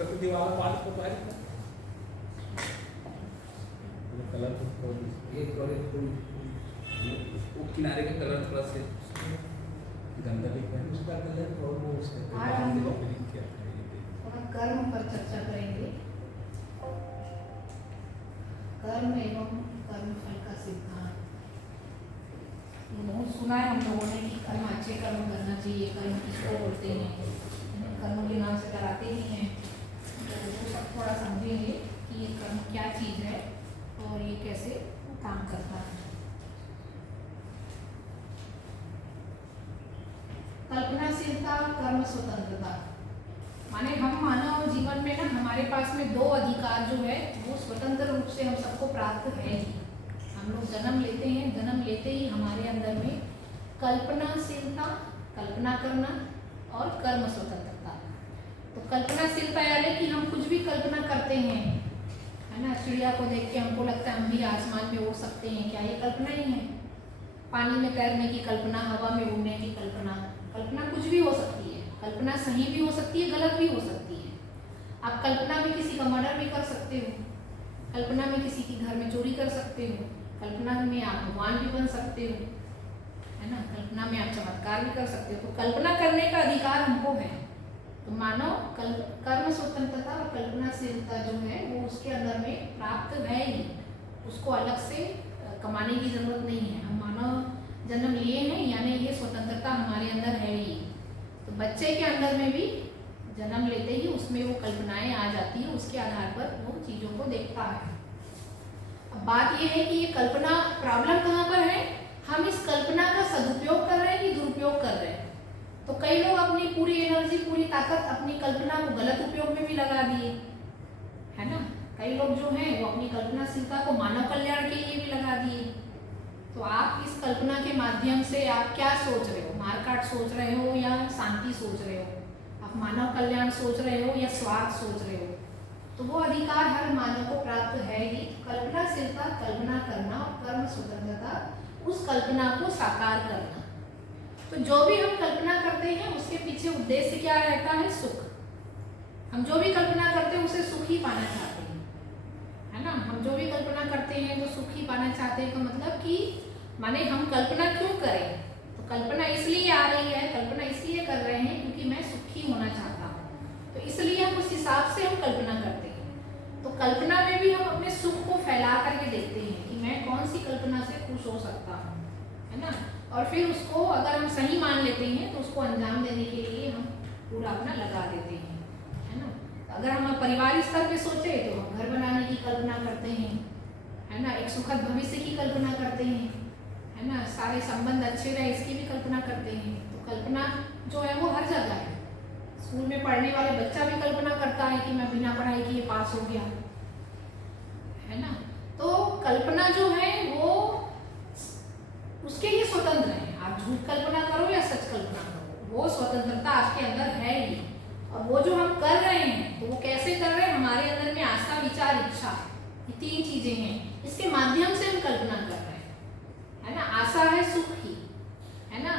कभी दीवार पानी को बाहर का कलर तो ये थोड़े वो किनारे का कलर थोड़ा से गंदा दिख रहा है, उसका कलर और वो उसका आज हम लोग ओपनिंग किया था ये भी। थोड़ा कर्म पर चर्चा करेंगे। कर्म एवं कर्म फल का सिद्धांत। ये बहुत सुना है हम लोगों ने कि कर्म अच्छे कर्म करना चाहिए, कर्म किसको बोलते हैं, कर्म के नाम से डराते भी हैं। तो वो सब थोड़ा समझेंगे कि ये कर्म क्या चीज़ है और ये कैसे काम करता है। कल्पनाशीलता, कर्म स्वतंत्रता, माने हम मानव जीवन में ना हमारे पास में दो अधिकार जो है वो स्वतंत्र रूप से हम सबको प्राप्त है ही। हम लोग जन्म लेते हैं, जन्म लेते ही हमारे अंदर में कल्पनाशीलता, कल्पना करना और कर्म स्वतंत्रता। तो कल्पनाशीलता यानी कि हम कुछ भी कल्पना करते हैं, है ना। चिड़िया को देख के हमको लगता है हम भी आसमान में उड़ सकते हैं, क्या ये कल्पना ही है। पानी में तैरने की कल्पना, हवा में उड़ने की कल्पना, कल्पना कुछ भी हो सकती है। कल्पना सही भी हो सकती है, गलत भी हो सकती है। आप कल्पना में किसी का मर्डर भी कर सकते हो, कल्पना में किसी के घर में चोरी कर सकते हो, कल्पना में आप भगवान भी बन सकते हो, है ना। कल्पना में आप चमत्कार भी कर सकते हो। तो कल्पना करने का अधिकार हमको है। तो मानो कर्म स्वतंत्रता और कल्पनाशीलता जो है वो उसके अंदर में प्राप्त है ही, उसको अलग से कमाने की जरूरत नहीं है। हम मानव जन्म लिए हैं यानी ये स्वतंत्रता हमारे अंदर है ही। तो बच्चे के अंदर में भी जन्म लेते ही उसमें वो कल्पनाएं आ जाती है, उसके आधार पर वो चीज़ों को देखता है। अब बात ये है कि ये कल्पना, प्रॉब्लम कहाँ पर है, हम इस कल्पना का सदुपयोग कर रहे हैं कि दुरुपयोग कर रहे हैं। तो कई लोग अपनी पूरी एनर्जी, पूरी ताकत अपनी कल्पना को गलत उपयोग में भी लगा दिए, है ना। कई लोग जो हैं वो अपनी कल्पनाशीलता को मानव कल्याण के लिए भी लगा दिए। तो आप इस कल्पना के माध्यम से आप क्या सोच रहे हो, मारकाट सोच रहे हो या शांति सोच रहे हो, आप मानव कल्याण सोच रहे हो या स्वार्थ सोच रहे हो। तो वो अधिकार हर मानव को प्राप्त है ही। कल्पनाशीलता, कल्पना करना, और कर्म स्वतंत्रता, उस कल्पना को साकार करना। तो जो भी हम कल्पना करते हैं उसके पीछे उद्देश्य क्या रहता है, सुख। हम जो भी कल्पना करते हैं उसे सुख ही पाना चाहते हैं, है ना। हम जो भी कल्पना करते हैं तो सुख ही पाना चाहते हैं। तो मतलब कि माने हम कल्पना क्यों करें, तो कल्पना इसलिए आ रही है, कल्पना इसलिए कर रहे हैं क्योंकि मैं सुखी होना चाहता हूँ। तो इसलिए हम उस हिसाब से हम कल्पना करते हैं। तो कल्पना में भी हम अपने सुख को फैला करके देखते हैं कि मैं कौन सी कल्पना से खुश हो सकता हूँ, है ना। और फिर उसको अगर हम सही मान लेते हैं तो उसको अंजाम देने के लिए हम पूरा अपना लगा देते हैं, है ना। अगर हम परिवार स्तर पे सोचे तो हम घर बनाने की कल्पना करते हैं, है ना। एक सुखद भविष्य की कल्पना करते हैं, है ना। सारे संबंध अच्छे रहे इसकी भी कल्पना करते हैं। तो कल्पना जो है वो हर जगह है। स्कूल में पढ़ने वाले बच्चा भी कल्पना करता है कि मैं बिना पढ़ाई किए पास हो गया, है ना। तो कल्पना जो है वो उसके लिए स्वतंत्र है। आप झूठ कल्पना करो या सच कल्पना करो, वो स्वतंत्रता आपके अंदर है ही। और वो जो हम कर रहे हैं तो वो कैसे कर रहे हैं, हमारे अंदर में आस्था, विचार, इच्छा, ये तीन चीजें हैं। इसके माध्यम से हम कल्पना कर रहे हैं, है ना। आशा है सुख की, है ना।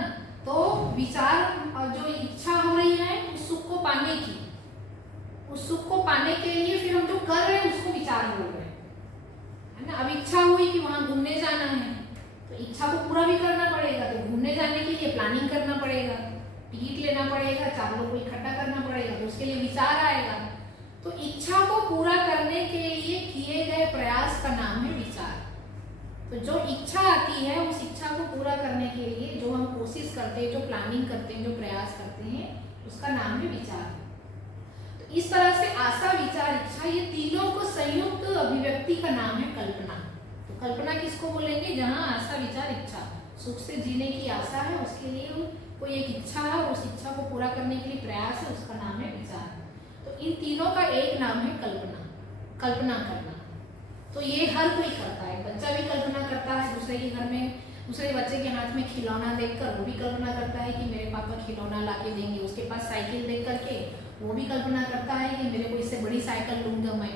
तो विचार और जो इच्छा हो रही है उस सुख को पाने की, उस सुख को पाने के लिए फिर हम जो कर रहे हैं उसको विचार बोल रहे हैं, है ना। अब इच्छा हुई कि वहां घूमने जाना है तो इच्छा को पूरा भी करना पड़ेगा। तो घूमने जाने के लिए प्लानिंग करना पड़ेगा, टिकट लेना पड़ेगा, 4 लोग को इकट्ठा करना पड़ेगा, तो उसके लिए विचार आएगा। तो इच्छा को पूरा करने के लिए किए गए प्रयास का नाम है विचार। तो जो इच्छा आती है उस इच्छा को पूरा करने के लिए जो हम कोशिश करते हैं, जो प्लानिंग करते हैं, जो प्रयास करते हैं, उसका नाम है विचार। तो इस तरह से आशा, विचार, इच्छा, ये तीनों को संयुक्त अभिव्यक्ति का नाम है कल्पना। तो कल्पना किसको बोलेंगे, जहाँ आशा, विचार, इच्छा, सुख से जीने की आशा है, उसके लिए कोई एक इच्छा है, उस इच्छा को पूरा करने के लिए प्रयास है, उसका नाम है विचार। तो इन तीनों का एक नाम है कल्पना, कल्पना करना। तो ये हर कोई करता है। बच्चा भी कल्पना करता है, दूसरे के घर में, दूसरे बच्चे के हाथ में खिलौना देखकर वो भी कल्पना करता है कि मेरे पापा खिलौना ला के देंगे। उसके पास साइकिल देख करके वो भी कल्पना करता है कि मेरे को इससे बड़ी साइकिल लूंगा मैं,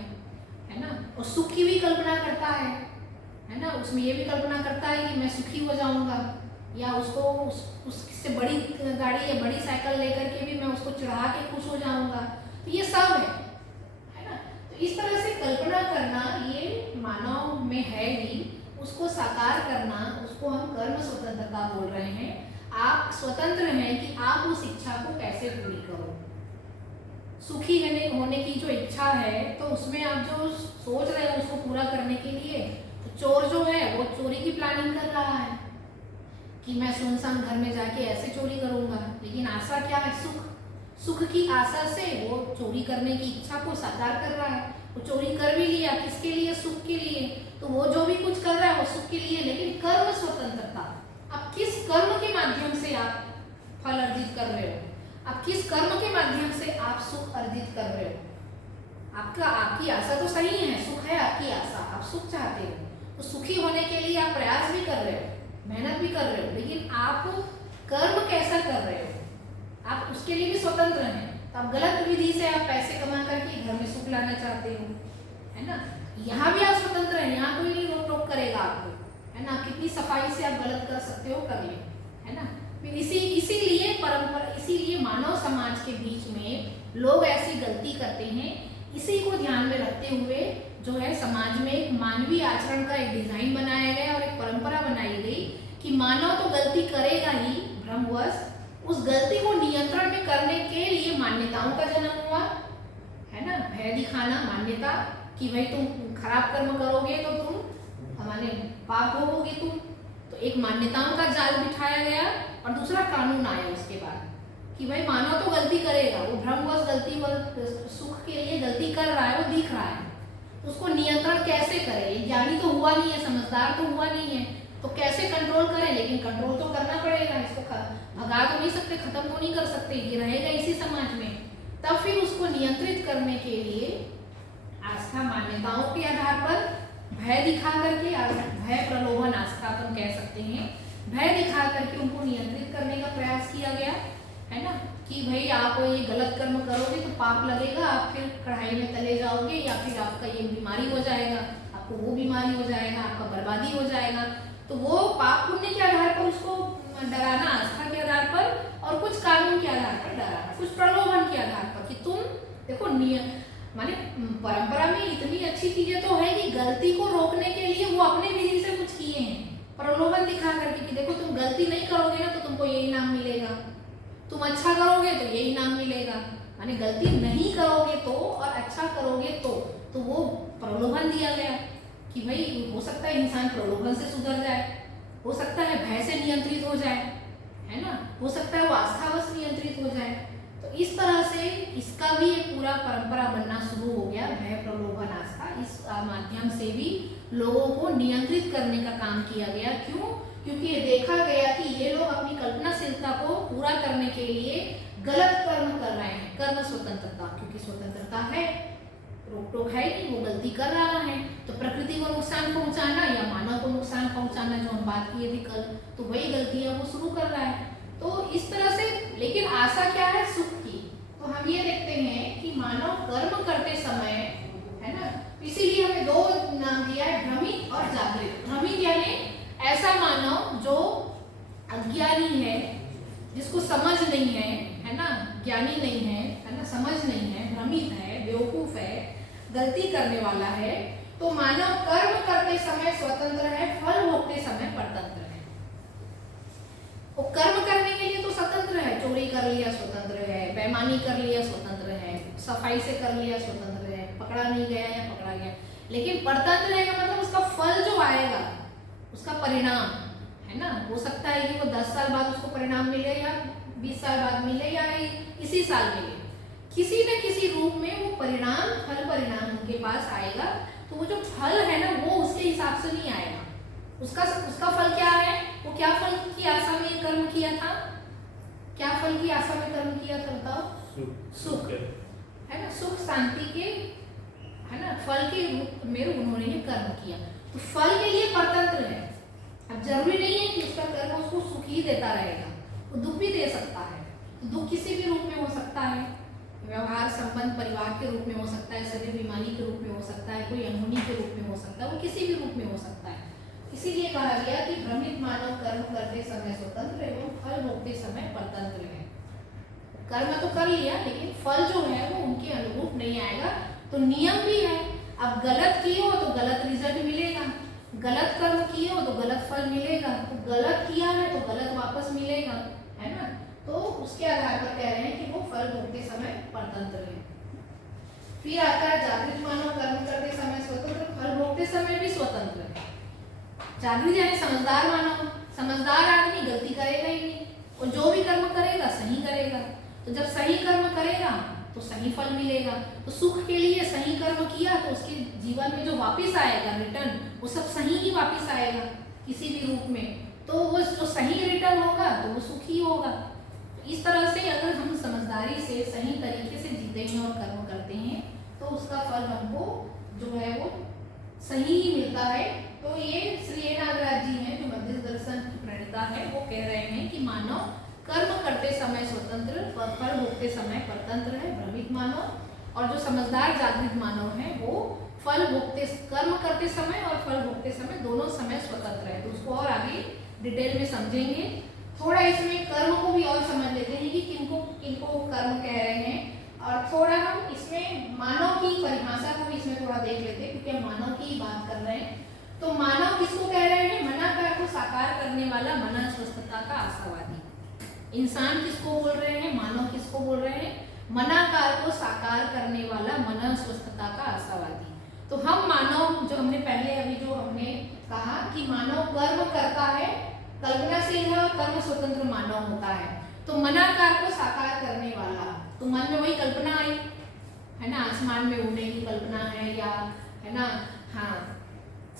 है ना। और सुख की भी कल्पना करता है ना। उसमें ये भी कल्पना करता है कि मैं सुखी हो जाऊंगा, या उसको उससे बड़ी गाड़ी या बड़ी साइकिल लेकर के भी मैं उसको चढ़ा के खुश हो जाऊंगा। तो ये सब है, तो इस तरह से कल्पना करना ये मानव में है ही, उसको साकार करना, उसको हम कर्म स्वतंत्रता बोल रहे हैं। आप स्वतंत्र हैं कि आप उस इच्छा को कैसे पूरी करो। सुखी होने की जो इच्छा है, तो उसमें आप जो सोच रहे हो उसको पूरा करने के लिए, तो चोर जो है वो चोरी की प्लानिंग कर रहा है कि मैं सुनसान घर में जाके ऐसे चोरी करूंगा, लेकिन आशा क्या है? सुख। सुख की आशा से वो चोरी करने की इच्छा को साकार कर रहा है। वो चोरी कर भी लिया, किसके लिए? सुख के लिए। तो वो जो भी कुछ कर रहा है वो सुख के लिए, लेकिन कर्म स्वतंत्रता, अब किस कर्म के माध्यम से आप फल अर्जित कर रहे हो, आप किस कर्म के माध्यम से आप सुख अर्जित कर रहे हो। आपकी आशा तो सही है, सुख है आपकी आशा, आप सुख चाहते हो, तो सुखी होने के लिए आप प्रयास भी कर रहे हो, मेहनत भी कर रहे हो, लेकिन आप कर्म कैसा कर रहे हो, आप उसके लिए भी स्वतंत्र हैं। तो आप गलत विधि से आप पैसे कमा करके घर में सुख लाना चाहते हो, है ना। यहाँ भी आप स्वतंत्र हैं, यहाँ कोई नहीं रोक टोक करेगा आपको, है ना। कितनी सफाई से आप गलत कर सकते हो, कर ले, है ना। फिर इसीलिए परंपरा, इसीलिए मानव समाज के बीच में लोग ऐसी गलती करते हैं। इसी को ध्यान में रखते हुए जो है समाज में एक मानवीय आचरण का एक डिजाइन बनाया गया और एक परंपरा बनाई गई कि मानव तो गलती करेगा ही भ्रमवश, उस गलती को नियंत्रण में करने के लिए मान्यताओं का जन्म हुआ, है ना। भय दिखाना, मान्यता कि भाई तुम खराब कर्म करोगे तो तुम हमारे पाप भोगोगे तुम। तो एक मान्यताओं का जाल बिठाया गया और दूसरा कानून आया उसके बाद कि भाई मानव तो गलती करेगा, वो भ्रमवश गलती सुख के लिए गलती कर रहा है, वो दिख रहा है, तो उसको नियंत्रण कैसे करे। ज्ञानी तो हुआ नहीं है, समझदार तो हुआ नहीं है, तो कैसे कंट्रोल करें। लेकिन कंट्रोल तो करना पड़ेगा, इसको भगा तो नहीं सकते, खत्म तो नहीं कर सकते, ये रहेगा इसी समाज में। तब फिर उसको नियंत्रित करने के लिए आस्था, मान्यताओं के आधार पर भय दिखा करके, भय प्रलोभन आस्था अपन कह सकते हैं, भय दिखा करके उनको नियंत्रित करने का प्रयास किया गया, है ना। कि भाई आप ये गलत कर्म करोगे तो पाप लगेगा, आप फिर कढ़ाई में तले जाओगे, या फिर आपका ये बीमारी हो जाएगा, आपको वो बीमारी हो जाएगा, आपका बर्बादी हो जाएगा। तो वो पाप पुण्य के आधार पर उसको डराना, आस्था के आधार पर, और कुछ कानून के आधार पर डराना, कुछ प्रलोभन के आधार पर कि तुम देखो माने परंपरा में इतनी अच्छी चीजें तो है कि गलती को रोकने के लिए वो अपने विधि से कुछ किए हैं, प्रलोभन दिखा करके कि देखो तुम गलती नहीं करोगे ना तो तुमको यही नाम मिलेगा, तुम अच्छा करोगे तो यही नाम मिलेगा। माने गलती नहीं करोगे तो और अच्छा करोगे तो वो प्रलोभन दिया गया कि भाई हो सकता है इंसान प्रलोभन से सुधर जाए, हो सकता है भय से नियंत्रित हो जाए, है ना, हो सकता है वो आस्थावश नियंत्रित हो जाए। तो इस तरह से इसका भी एक पूरा परंपरा बनना शुरू हो गया, भय प्रलोभन आस्था। इस माध्यम से भी लोगों को नियंत्रित करने का काम किया गया। क्यों? क्योंकि ये देखा गया कि ये लोग अपनी कल्पनाशीलता को पूरा करने के लिए गलत कर्म कर रहे हैं। कर्म स्वतंत्रता, क्योंकि स्वतंत्रता है, रोक टोक है नहीं, वो गलती कर रहा है, तो प्रकृति को नुकसान पहुंचाना या मानव को नुकसान पहुंचाना, जो हम बात किए थे कल, तो वही गलतियां वो शुरू कर रहा है। तो इस तरह से, लेकिन आशा क्या है? सुख की। तो हम ये देखते हैं कि मानव कर्म करते समय, है ना, इसीलिए हमें दो नाम दिया है, भ्रमित और जागृत। भ्रमित यानी ऐसा मानव जो अज्ञानी है, जिसको समझ नहीं है ना, ज्ञानी नहीं है ना, समझ नहीं है, भ्रमित है, बेवकूफ है, गलती करने वाला है। तो मानव कर्म करते समय स्वतंत्र है, फल भोगते समय परतंत्र है। वो कर्म करने के लिए तो स्वतंत्र है, चोरी कर लिया स्वतंत्र है, बेईमानी कर लिया स्वतंत्र है, सफाई से कर लिया स्वतंत्र है, पकड़ा नहीं गया या पकड़ा गया। लेकिन परतंत्र है का मतलब उसका फल जो आएगा, उसका परिणाम, है ना, हो सकता है कि वो 10 साल बाद उसको परिणाम मिले या 20 साल बाद मिले या इसी साल मिले, किसी न किसी रूप में वो परिणाम, फल परिणाम उनके पास आएगा। तो वो जो फल है ना, वो उसके हिसाब से नहीं आएगा। उसका फल क्या है? वो क्या फल की आशा में ये कर्म किया था? क्या फल की आशा में कर्म किया था बताओ? सुख, है ना, सुख शांति के, है ना, फल के रूप में उन्होंने ये कर्म किया। तो फल के लिए परतंत्र है। अब जरूरी नहीं है कि उसका कर्म उसको सुख ही देता रहेगा, वो दुख भी दे सकता है। तो दुख किसी भी रूप में हो सकता है, व्यवहार संबंध परिवार के रूप में हो सकता है, शरीर बीमारी के रूप में हो सकता है, कोई अनहोनी के रूप में हो सकता है, वो किसी भी रूप में हो सकता है। इसीलिए कहा गया कि भ्रमित मानव कर्म करते समय स्वतंत्र एवं फल भोगते समय परतंत्र है। कर्म तो कर लिया, लेकिन फल जो है वो उनके अनुरूप नहीं आएगा। तो नियम भी है अब गलत किए हो तो गलत रिजल्ट मिलेगा, गलत कर्म किए हो तो गलत फल मिलेगा, तो गलत किया है तो गलत वापस मिलेगा, है ना। तो उसके आधार पर कह रहे हैं कि वो फल भोगते समय परतंत्र है। फिर आता है जागृत मानव कर्म करते समय स्वतंत्र, फल भोगते समय भी स्वतंत्र है। जागृत यानी समझदार मानव, समझदार आदमी गलती करेगा ही नहीं, और जो भी कर्म करेगा सही करेगा। तो जब सही कर्म करेगा तो सही फल मिलेगा। तो सुख के लिए सही कर्म किया तो उसके जीवन में जो वापस आएगा रिटर्न, वो सब सही ही वापस आएगा किसी भी रूप में। तो वो जो सही रिटर्न होगा तो वो सुखी होगा। इस तरह से अगर हम समझदारी से सही तरीके से जीते हैं और कर्म करते हैं तो उसका फल हमको जो है वो सही ही मिलता है। तो ये श्री नागराज जी हैं जो मध्यस्थ दर्शन की प्रणेता है, वो कह रहे हैं कि मानव कर्म करते समय स्वतंत्र, फल भोगते समय परतंत्र है, भ्रमित मानव। और जो समझदार जागृत मानव है वो फल भोगते, कर्म करते समय और फल भोगते समय दोनों समय स्वतंत्र है। तो उसको और आगे डिटेल में समझेंगे। थोड़ा इसमें कर्म को भी और समझ लेते हैं कि किनको किनको कर्म कह रहे हैं, और थोड़ा हम इसमें मानव की परिभाषा को भी इसमें थोड़ा देख लेते हैं, क्योंकि हम मानव की बात कर रहे हैं। तो मानव किसको कह रहे हैं? मनाकार को साकार करने वाला, मना स्वस्थता का आशावादी। इंसान किसको बोल रहे हैं? मानव किसको बोल रहे हैं? मनाकार को साकार करने वाला, मना स्वस्थता का आशावादी। तो हम मानव, जो हमने पहले अभी जो हमने कहा कि मानव कर्म करता है, कल्पनाशील है और कर्म स्वतंत्र मानव होता है। तो मनाकार को साकार करने वाला, तो मन में वही कल्पना आई है ना, आसमान में उड़ने की कल्पना है, या है ना, हाँ,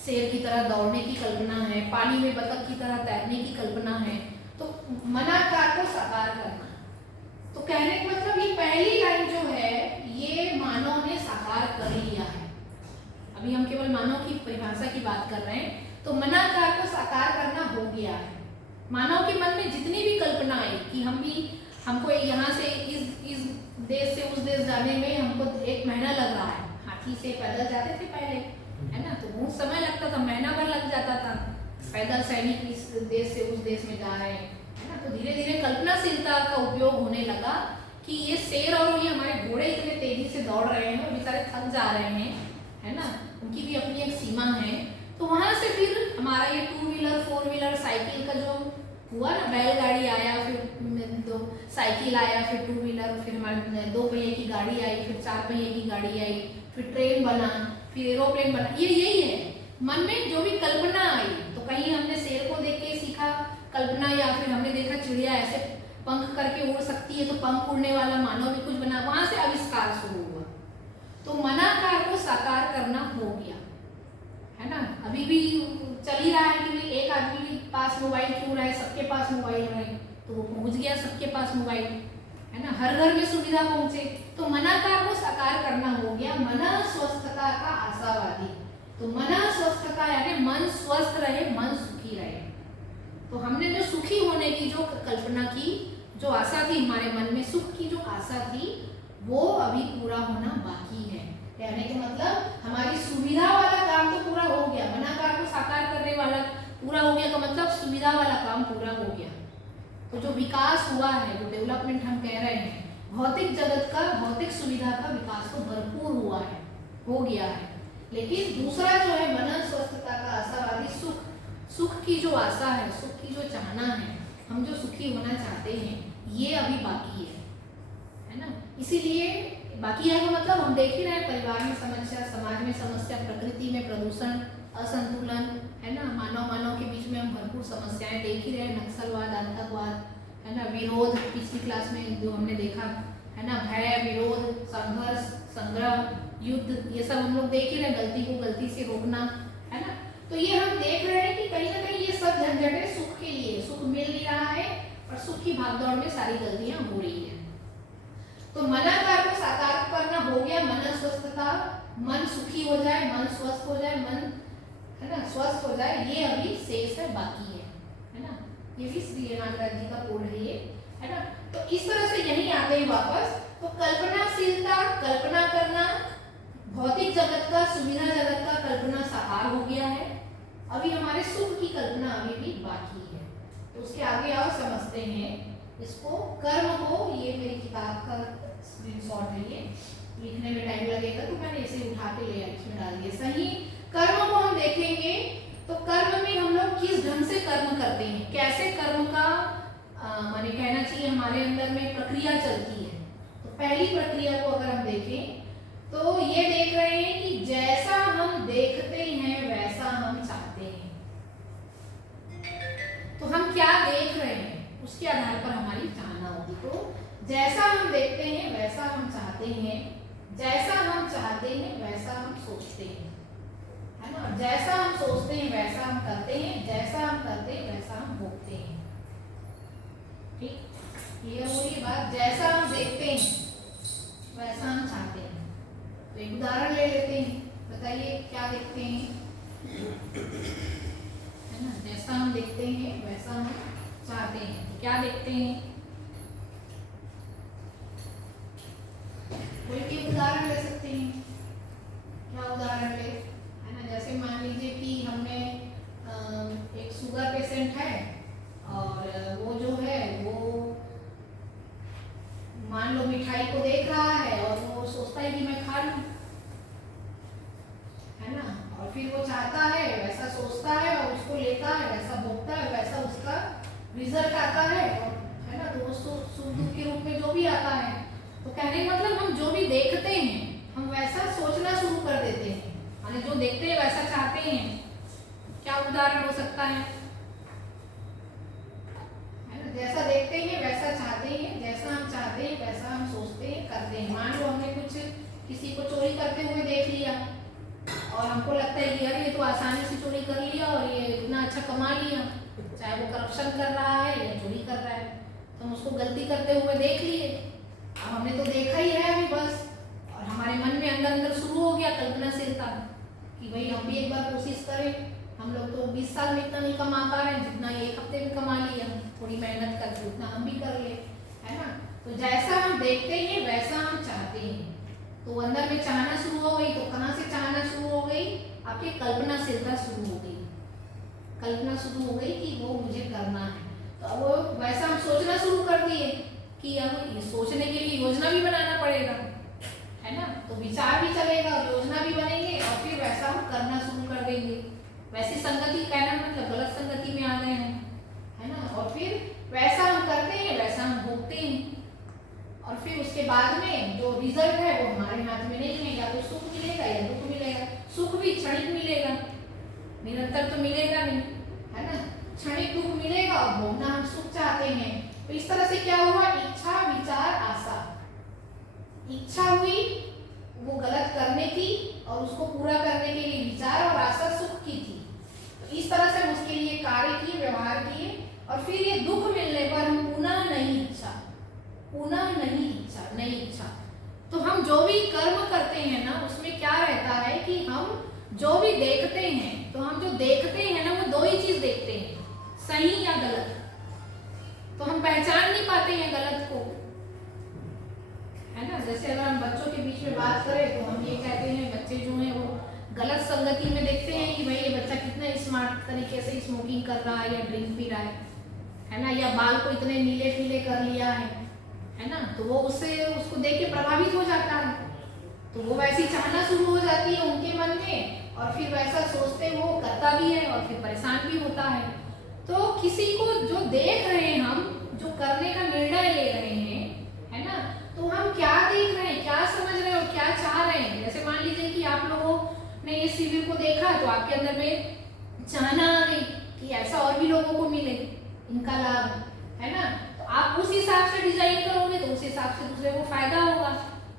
शेर की तरह दौड़ने की कल्पना है, पानी में बतख की तरह तैरने की कल्पना है। तो मनाकार को साकार करना, तो कहने का मतलब ये पहली लाइन जो है ये मानव ने साकार कर लिया है। अभी हम केवल मानव की परिभाषा की बात कर रहे हैं। तो मनाकार को साकार करना हो गया है। मानव के मन में जितनी भी कल्पना आई कि हमको यहाँ से इस देश से उस देश जाने में हमको 1 महीना लग रहा है, हाथी से पैदल जाते थे पहले, है ना, तो बहुत समय लगता था, महीना भर लग जाता था पैदल सैनिक इस देश से उस देश में जा रहे हैं, है ना। तो धीरे धीरे कल्पनाशीलता का उपयोग होने लगा कि ये शेर और ये हमारे घोड़े इतने तेजी से दौड़ रहे हैं और बेचारे थक जा रहे हैं, है ना, उनकी भी अपनी एक सीमा है। तो वहां से फिर हमारा ये 2 व्हीलर 4 व्हीलर साइकिल का जो हुआ ना, बैलगाड़ी आया, फिर 2 साइकिल आया, फिर 2 व्हीलर, फिर हमारे 2 पहिए की गाड़ी आई, फिर 4 पहिए की गाड़ी आई, फिर ट्रेन बना, फिर एरोप्लेन बना। ये यही है, मन में जो भी कल्पना आई। तो कहीं हमने शेर को देख के सीखा कल्पना, या फिर हमने देखा चिड़िया ऐसे पंख करके उड़ सकती है, तो पंख उड़ने वाला मानव भी कुछ बना, वहां से आविष्कार शुरू हुआ। तो मनाकार को साकार करना हो गया, है ना। अभी भी चल ही रहा है कि एक आदमी के पास मोबाइल क्यों रहे, सबके पास मोबाइल रहे, तो वो पहुंच गया सबके पास मोबाइल, है ना, हर घर में सुविधा पहुंचे। तो मनाकार को साकार करना हो गया, मना स्वस्थता का आशावादी। तो मना स्वस्थता यानी मन स्वस्थ रहे, मन सुखी रहे। तो हमने जो सुखी होने की जो कल्पना की, जो आशा थी हमारे मन में, सुख की जो आशा थी, वो अभी पूरा होना बाकी है। कहने का मतलब हमारी सुविधा वाला काम तो पूरा हो गया, मनाकार को साकार करने वाला पूरा हो गया, का मतलब सुविधा वाला काम पूरा हो गया। तो जो विकास हुआ है, जो डेवलपमेंट हम कह रहे हैं, भौतिक जगत का, भौतिक सुविधा का विकास तो भरपूर हुआ है, हो गया है। लेकिन दूसरा जो है मन स्वस्थता का आशावादी, सुख की जो आशा है, सुख की जो चाहना है, हम जो सुखी होना चाहते हैं, ये अभी बाकी है ना। इसीलिए बाकी है का मतलब हम देख ही रहे हैं, परिवार में समस्या, समाज में समस्या, प्रकृति में प्रदूषण, असंतुलन, है ना, मानव के बीच में हम भरपूर समस्याएं देख ही रहे हैं, नक्सलवाद, आतंकवाद, है ना, विरोध, पिछली क्लास में जो हमने देखा, है ना, भय, विरोध, संघर्ष, संग्रह, युद्ध, ये सब हम लोग देख ही रहे हैं, गलती को गलती से रोकना, है ना। तो ये हम देख रहे हैं कि कहीं ना कहीं ये सब झंझटें सुख के लिए, सुख मिल नहीं रहा है और सुख की भागदौड़ में सारी गलतियां हो रही है। तो मनाकार को साकार करना हो गया, मन स्वस्थता, मन सुखी हो जाए, मन स्वस्थ हो जाए, मन, है ना, स्वस्थ हो जाए, ये अभी शेष है, बाकी है ना। ये भी श्री नागराज जी का कोड है ये, है ना। तो इस तरह से यही आते हैं वापस। तो कल्पनाशीलता, कल्पना करना, भौतिक जगत का, सुविधा जगत का कल्पना साकार हो गया है, अभी हमारे सुख की कल्पना अभी भी बाकी है। तो उसके आगे और समझते हैं इसको, कर्म को, ये मेरी किताब का स्क्रीनशॉट है, ये लिखने में टाइम लगेगा तो मैंने इसे उठा के ले इसमें डाल दिया। सही कर्म को हम देखेंगे तो कर्म में हम लोग किस ढंग से कर्म करते हैं, कैसे कर्म का माने कहना चाहिए हमारे अंदर में प्रक्रिया चलती है। तो पहली प्रक्रिया को अगर हम देखें तो ये देख रहे हैं कि जैसा हम देखते हैं वैसा हम चाहते हैं। तो हम क्या देख रहे हैं उसके आधार पर हमारी चाहना होगी। तो जैसा हम देखते हैं वैसा हम चाहते हैं, जैसा हम चाहते हैं वैसा हम सोचते हैं, है ना। जैसा हम सोचते हैं वैसा हम करते हैं, जैसा हम करते हैं वैसा हम भोगते हैं। ठीक, क्लियर हो ये बात। जैसा हम देखते हैं वैसा हम चाहते हैं। तो एक उदाहरण ले लेते हैं, बताइए क्या देखते हैं, है ना। जैसा हम देखते हैं वैसा हम चाहते हैं। क्या देखते हैं, कोई भी उदाहरण ले सकते हैं। क्या उदाहरण ले, है ना। जैसे मान लीजिए कि हमने एक शुगर पेशेंट है और वो जो है वो मान लो मिठाई को देख रहा है और वो सोचता है कि मैं खा लूं, है ना। और फिर वो चाहता है वैसा सोचता है और उसको लेता है, वैसा भोगता है, वैसा उसका रिजल्ट आता है, और है ना। तो वो सुख दुख के रूप में जो भी आता है। तो कहने का मतलब हम जो भी देखते हैं हम वैसा सोचना शुरू कर देते हैं, माने जो देखते हैं वैसा चाहते हैं। क्या उदाहरण हो सकता है ना। जैसा देखते हैं वैसा चाहते हैं, जैसा हम चाहते हैं वैसा हम सोचते हैं, करते हैं। मान लो हमने कुछ किसी को चोरी करते हुए देख लिया और हमको लगता है कि यार ये तो आसानी से चोरी कर लिया और ये इतना अच्छा कमा लिया, चाहे वो करप्शन कर रहा है या चोरी कर रहा है, तो हम उसको गलती करते हुए देख लिए। अब हमने तो देखा ही है अभी बस, और हमारे मन में अंदर अंदर शुरू हो गया कल्पनाशीलता कि भाई हम भी एक बार कोशिश करें। हम लोग तो 20 साल में इतना नहीं कमा पा रहे हैं जितना एक हफ्ते में कमा लिया, थोड़ी मेहनत करके उतना हम भी कर ले, है ना। तो जैसा हम देखते हैं वैसा हम चाहते हैं। तो अंदर में चाहना शुरू हो गई, तो कहाँ से चाहना शुरू हो गई, आपकी कल्पनाशीलता शुरू हो गई। कल्पना शुरू हो गई कि वो मुझे करना है, तो अब वो वैसा हम सोचना शुरू कर दिए कि अब सोचने के लिए योजना भी बनाना पड़ेगा, है ना। तो विचार भी चलेगा और योजना भी बनेंगे और फिर वैसा हम करना शुरू कर देंगे। वैसी संगति कहना मतलब गलत संगति में आ गए हैं, है ना। और फिर वैसा हम करते हैं वैसा हम भोगते हैं, और फिर उसके बाद में जो रिजल्ट है वो हमारे हाथ में नहीं है। या तो सुख मिलेगा या दुख मिलेगा। सुख भी क्षणिक मिलेगा, निरंतर तो मिलेगा नहीं, है ना। क्षणिक दुख मिलेगा और भोगना हम सुख चाहते हैं। तो इस तरह से क्या हुआ, इच्छा विचार आशा। इच्छा हुई वो गलत करने की और उसको पूरा करने के लिए विचार, और आशा सुख की थी। तो इस तरह से हम उसके लिए कार्य किए, व्यवहार किए, और फिर ये दुख मिलने पर हम पुनः नई इच्छा, पुनः नई इच्छा, नई इच्छा। तो हम जो भी कर्म करते हैं ना उसमें क्या रहता है कि हम जो भी देखते हैं, तो हम जो देखते हैं ना वो दो ही चीज देखते हैं, सही या गलत। तो हम पहचान नहीं पाते हैं गलत को, है ना। जैसे अगर हम बच्चों के बीच में बात करें तो हम ये कहते हैं बच्चे जो हैं वो गलत संगति में देखते हैं कि भाई ये बच्चा कितना स्मार्ट तरीके से स्मोकिंग कर रहा है या ड्रिंक पी रहा है ना, या बाल को इतने नीले पीले कर लिया है ना। तो वो उससे उसको देख के प्रभावित हो जाता है, तो वो वैसी चाहना शुरू हो जाती है उनके मन में, और फिर वैसा सोचते वो करता भी है और फिर परेशान भी होता है। तो किसी को जो देख रहे हैं हम, जो करने का निर्णय ले रहे हैं, है ना, तो हम क्या देख रहे हैं, क्या समझ रहे हैं और क्या चाह रहे हैं। जैसे मान लीजिए कि आप लोगों ने ये शिविर को देखा तो आपके अंदर में चाहना आ गई कि ऐसा और भी लोगों को मिले इनका लाभ, है ना। तो आप उस हिसाब से डिजाइन करोगे तो उस हिसाब से दूसरे को फायदा होगा।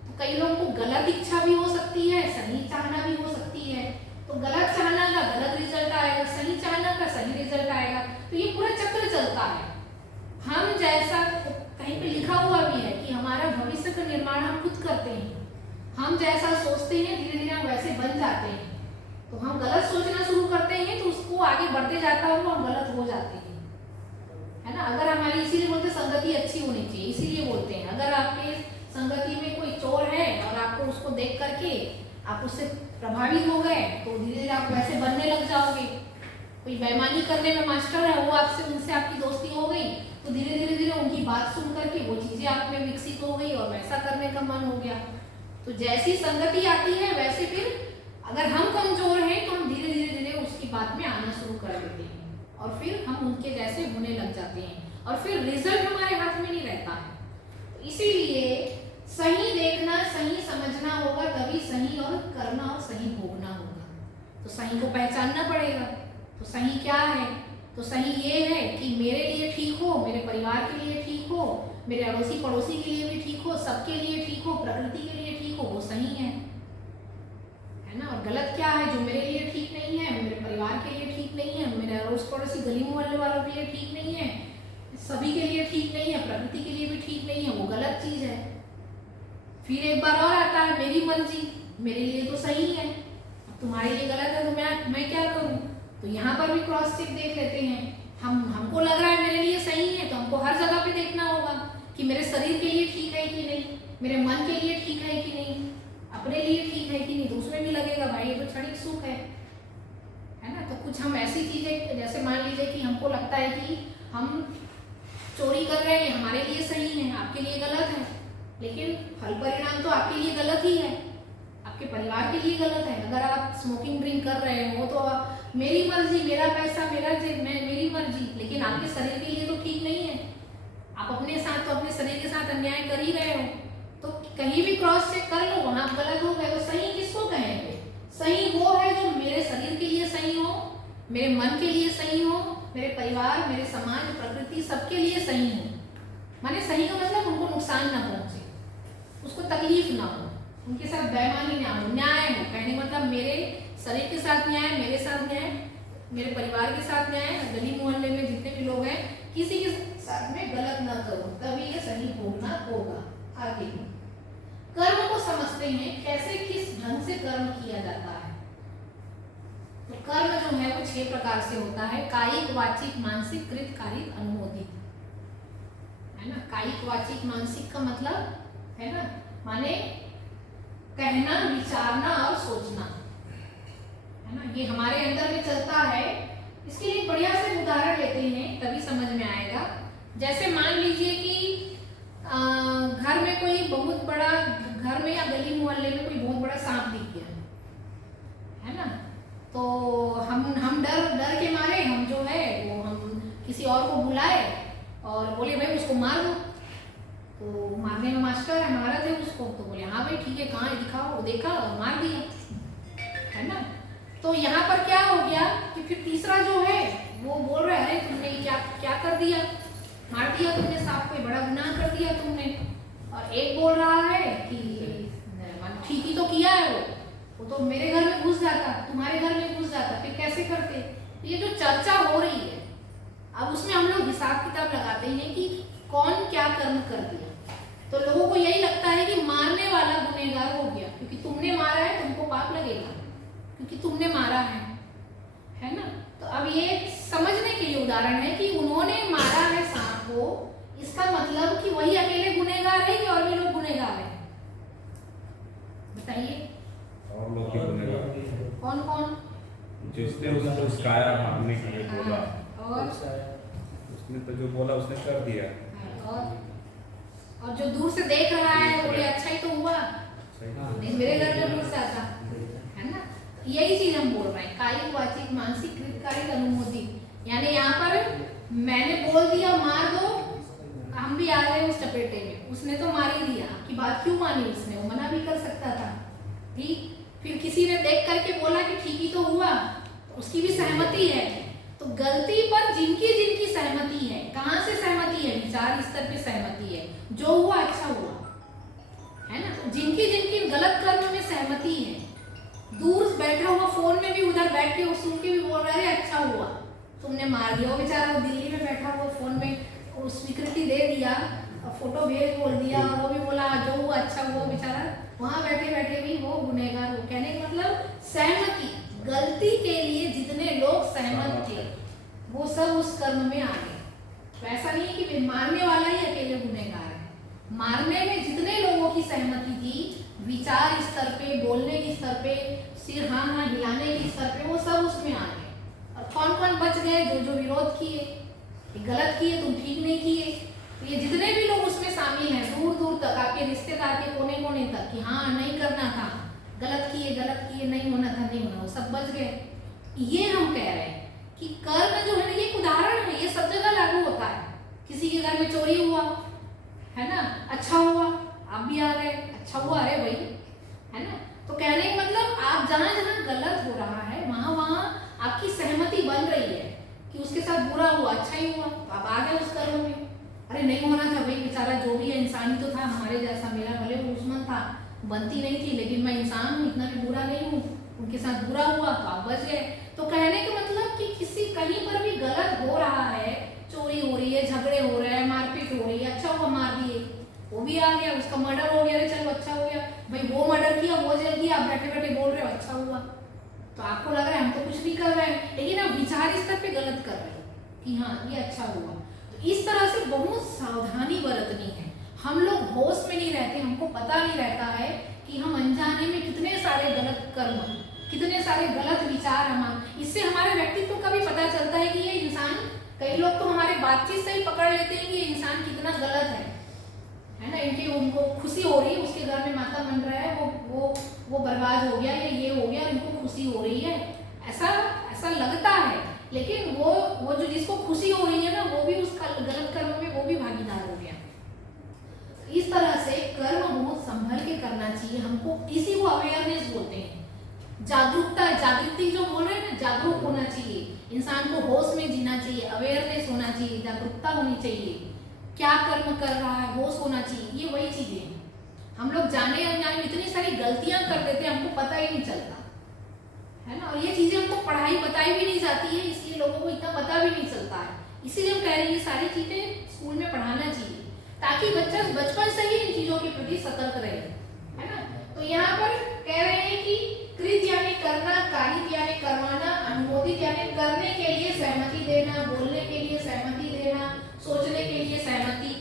तो कई लोगों को गलत इच्छा भी हो सकती है, सही चाहना भी हो सकती है। तो गलत चाहना का गलत रिजल्ट आएगा, सही चाहना का सही रिजल्ट आएगा। तो ये पूरा चक्र चलता है। हम जैसा कहीं पे लिखा हुआ भी है कि हमारा भविष्य का निर्माण हम खुद करते हैं। हम जैसा सोचते हैं धीरे धीरे हम वैसे बन जाते हैं। तो हम गलत सोचना शुरू करते हैं तो उसको आगे बढ़ते जाता है, हम गलत हो जाते हैं, है ना। अगर हमारी, इसीलिए बोलते संगति अच्छी होनी चाहिए, इसीलिए बोलते हैं अगर आपके संगति में कोई चोर है और आपको उसको देख करके आप उससे प्रभावित हो गए तो धीरे धीरे आप वैसे बनने लग जाओगे। कोई बेईमानी करने में मास्टर है, वो आपसे, उनसे आपकी दोस्ती हो गई तो धीरे धीरे उनकी बात सुन करके वो चीजें आप में विकसित हो गई और वैसा करने का मन हो गया। तो जैसी संगति आती है वैसे फिर अगर हम कमजोर हैं तो हम धीरे धीरे धीरे उसकी बात में आना शुरू कर देते हैं और फिर हम उनके जैसे होने लग जाते हैं और फिर रिजल्ट हमारे हाथ में नहीं रहता है। इसीलिए सही देखना, सही समझना होगा, तभी सही और करना और सही भोगना होगा। तो सही को पहचानना पड़ेगा। तो सही क्या है? तो सही ये है कि मेरे लिए ठीक हो, मेरे परिवार के लिए ठीक हो, मेरे अड़ोसी पड़ोसी के लिए भी ठीक हो, सबके लिए ठीक हो, प्रकृति के लिए ठीक हो, वो सही है ना। और गलत क्या है? जो मेरे लिए ठीक नहीं है, मेरे परिवार के लिए ठीक नहीं है, मेरे अड़ोस पड़ोसी गली मोहल्ले वालों के लिए ठीक नहीं है, सभी के लिए ठीक नहीं है, प्रकृति के लिए भी ठीक नहीं है, वो गलत चीज है। फिर एक बार और आता है मेरी मर्जी, मेरे लिए तो सही है, अब तुम्हारे लिए गलत है तो मैं क्या करूं? तो यहाँ पर भी क्रॉस चेक देख लेते हैं। हमको लग रहा है मेरे लिए सही है, तो हमको हर जगह पे देखना होगा कि मेरे शरीर के लिए ठीक है कि नहीं, मेरे मन के लिए ठीक है कि नहीं, अपने लिए ठीक है कि नहीं। तो उसमें भी लगेगा भाई ये तो क्षणिक सुख है ना। तो कुछ हम ऐसी चीजें, जैसे मान लीजिए कि हमको लगता है कि हम चोरी कर रहे हैं, हमारे लिए सही है, आपके लिए गलत है, लेकिन फल परिणाम तो आपके लिए गलत ही है, आपके परिवार के लिए गलत है। अगर आप स्मोकिंग ड्रिंक कर रहे हो तो मेरी मर्जी, मेरा पैसा, मेरा जेब, मेरी मर्जी, लेकिन आपके शरीर के लिए तो ठीक नहीं है। आप अपने साथ तो अपने शरीर के साथ अन्याय कर ही रहे हो। तो कहीं भी क्रॉस चेक कर लो, वहां गलत हो गए। तो सही किसको कहेंगे? सही वो है जो मेरे शरीर के लिए सही हो, मेरे मन के लिए सही हो, मेरे परिवार, मेरे समाज, प्रकृति, सबके लिए सही हो। माने सही का मतलब उनको नुकसान ना पहुंचे, उसको तकलीफ ना हो, उनके साथ बेईमानी ना हो, न्याय हो। कहने मतलब मेरे शरीर के साथ न्याय, मेरे साथ न्याय, मेरे परिवार के साथ न्याय, गली मोहल्ले में जितने भी लोग हैं किसी के साथ में गलत ना करो, तभी ये सही भोगना होगा। आगे कर्म को समझते हैं, कैसे किस ढंग से कर्म किया जाता है। तो कर्म जो है वो 6 प्रकार से होता है। कायिक, वाचिक, मानसिक, कृत, कारित, अनुमोदित, है ना। कायिक, वाचिक, मानसिक का मतलब है ना, माने कहना, विचारना और सोचना, है ना। ये हमारे अंदर में चलता है। इसके लिए बढ़िया से उदाहरण लेते हैं तभी समझ में आएगा। जैसे मान लीजिए कि घर में कोई बहुत बड़ा, घर में या गली मोहल्ले में कोई बहुत बड़ा सांप दिख गया, है ना। तो हम डर के मारे हम जो है वो हम किसी और को बुलाए और बोले भाई उसको मार दो। तो मारने में मास्टर है, मारा थे उसको। तो बोले हाँ भाई ठीक है, कहाँ है दिखाओ। वो देखा और मार दिया, है ना। तो यहाँ पर क्या हो गया कि फिर तीसरा जो है वो बोल रहा है अरे तुमने क्या कर दिया, मार दिया तुमने सांप को, बड़ा गुनाह कर दिया तुमने। और एक बोल रहा है कि ठीक ही तो किया है, वो तो मेरे घर में घुस जाता, तुम्हारे घर में घुस जाता, फिर कैसे करते। ये जो चर्चा हो रही है अब उसमें हम लोग हिसाब किताब लगाते हैं कि कौन क्या कर्म कर दिया। तो लोगों को यही लगता है कि मारने वाला गुनहगार हो गया, क्योंकि तुमने मारा है तुमको पाप लगेगा, क्योंकि तुमने मारा है ना। तो अब ये समझने के लिए उदाहरण है कि उन्होंने मारा है सांप को, इसका मतलब कि वही अकेले गुनहगार है कि और भी लोग गुनहगार हैं? बताइए और लोग की गुनहगार कौन कौन? जिसने उसको उसकाया मारने के लिए बोला, और उसने तो जो बोला उसने कर दिया। और जो दूर से देख रहा है बोले अच्छा ही तो हुआ, नहीं मेरे घर में घुस जाता, है ना। यही चीज हम बोल रहे हैं, कायिक, वाचिक, मानसिक, कृत, कारित, अनुमोदित। यानी यहाँ पर मैंने बोल दिया मार दो, हम भी आ गए उस चपेटे में। उसने तो मार ही दिया, आपकी बात क्यों मानी उसने? वो मना भी कर सकता था, ठीक। फिर किसी ने देख करके बोला कि ठीक ही तो हुआ, तो उसकी भी सहमति है। तो गलती पर जिनकी जिनकी सहमति है, कहाँ से सहमति है? विचार स्तर पे सहमति है, जो हुआ अच्छा हुआ, है ना। तो जिनकी जिनकी गलत कर्म में सहमति है, दूर बैठा हुआ फोन में भी उधर बैठ के वो सुन के भी बोल रहा है अच्छा हुआ तुमने मार दिया। वो बेचारा वो दिल्ली में बैठा हुआ फोन में स्वीकृति दे दिया, फोटो भेज बोल दिया, और वो भी बोला जो हुआ अच्छा हुआ, बेचारा वहां बैठे बैठे भी वो गुनहगार हो। कहने का मतलब सहमति, गलती के लिए जितने लोग सहमत थे वो सब उस कर्म में आ गए। तो ऐसा नहीं है कि मारने वाला ही अकेले गुनहगार है, मारने में जितने लोगों की सहमति थी, विचार स्तर पे, बोलने के स्तर पे, सिर हाँ हाँ हिलाने के स्तर पे, वो सब उसमें आ गए। और कौन कौन बच गए? जो विरोध किए, गलत किए, तुम ठीक नहीं किए। तो ये जितने भी लोग उसमें शामिल हैं, दूर दूर तक, आपके रिश्तेदार के कोने कोने तक कि हाँ नहीं कर गलत किए, नहीं होना था, नहीं होना, वो सब बच गए। ये हम कह रहे हैं कि कर्म जो है ना, ये एक उदाहरण है, ये सब जगह लागू होता है। किसी के घर में चोरी हुआ है ना, अच्छा हुआ, आप भी आ गए, अच्छा हुआ, अरे भाई, है ना। तो कहने का मतलब आप जहाँ जहाँ गलत हो रहा है वहाँ वहाँ आपकी सहमति बन रही है कि उसके साथ बुरा हुआ, अच्छा ही हुआ, तो आप आ गए उस कर्म में। अरे नहीं होना था भाई, बेचारा जो भी है इंसान ही तो था हमारे जैसा, मेरा भले वो दुश्मन था, बनती नहीं थी, लेकिन मैं इंसान हूँ, इतना भी बुरा नहीं हूँ, उनके साथ बुरा हुआ तो आप बच गए। तो कहने का मतलब कि किसी कहीं पर भी गलत हो रहा है, चोरी हो रही है, झगड़े हो रहे हैं, मारपीट हो रही है, अच्छा हुआ मार दिए, वो भी आ गया, उसका मर्डर हो गया, अरे चलो अच्छा हो गया भाई, वो मर्डर किया, वो जेल गया, आप बैठे बैठे बोल रहे हो अच्छा हुआ। तो आपको लग रहा है हम तो कुछ नहीं कर रहे हैं, लेकिन आप विचार स्तर पे गलत कर रहे हो कि हाँ ये अच्छा हुआ। तो इस तरह से बहुत सावधानी बरतनी है। हम लोग होश में नहीं रहते, हमको पता नहीं रहता है कि हम अनजाने में कितने सारे गलत कर्म, कितने सारे गलत विचार इससे हमारे व्यक्तित्व का भी पता चलता है कि ये इंसान, कई लोग तो हमारे बातचीत से ही पकड़ लेते हैं कि ये इंसान कितना गलत है ना। इनके उनको खुशी हो रही है, उसके घर में माता बन रहा है, वो बर्बाद हो गया या ये हो गया, इनको खुशी हो रही है, ऐसा लगता है। लेकिन वो जो जिसको खुशी हो रही है ना, वो भी उस गलत कर्म में वो भी भागीदार हो गया। इस तरह से कर्म बहुत संभल के करना चाहिए हमको, इसी को अवेयरनेस बोलते हैं। जागरूकता, जागृति जो बोल रहे हैं ना, जागरूक होना चाहिए, इंसान को होश में जीना चाहिए, अवेयरनेस होना चाहिए, जागरूकता होनी चाहिए, क्या कर्म कर रहा है, होश होना चाहिए। ये वही चीजें हैं। हम लोग जाने अनजाने इतनी सारी गलतियां कर देते हैं, हमको पता ही नहीं चलता है ना। और ये चीजें हमको पढ़ाई बताई भी नहीं जाती है, इसलिए लोगों को इतना पता भी नहीं चलता है। इसीलिए हम कह रहे हैं ये सारी चीजें स्कूल में पढ़ाना चाहिए, ताकि बच्चा बचपन से ही इन चीजों के प्रति सतर्क रहे, है ना। तो यहाँ पर कह रहे हैं कि कृत यानी करना, कारित यानी करवाना, अनुमोदित यानी करने के लिए सहमति देना, बोलने के लिए सहमति देना, सोचने के लिए सहमति।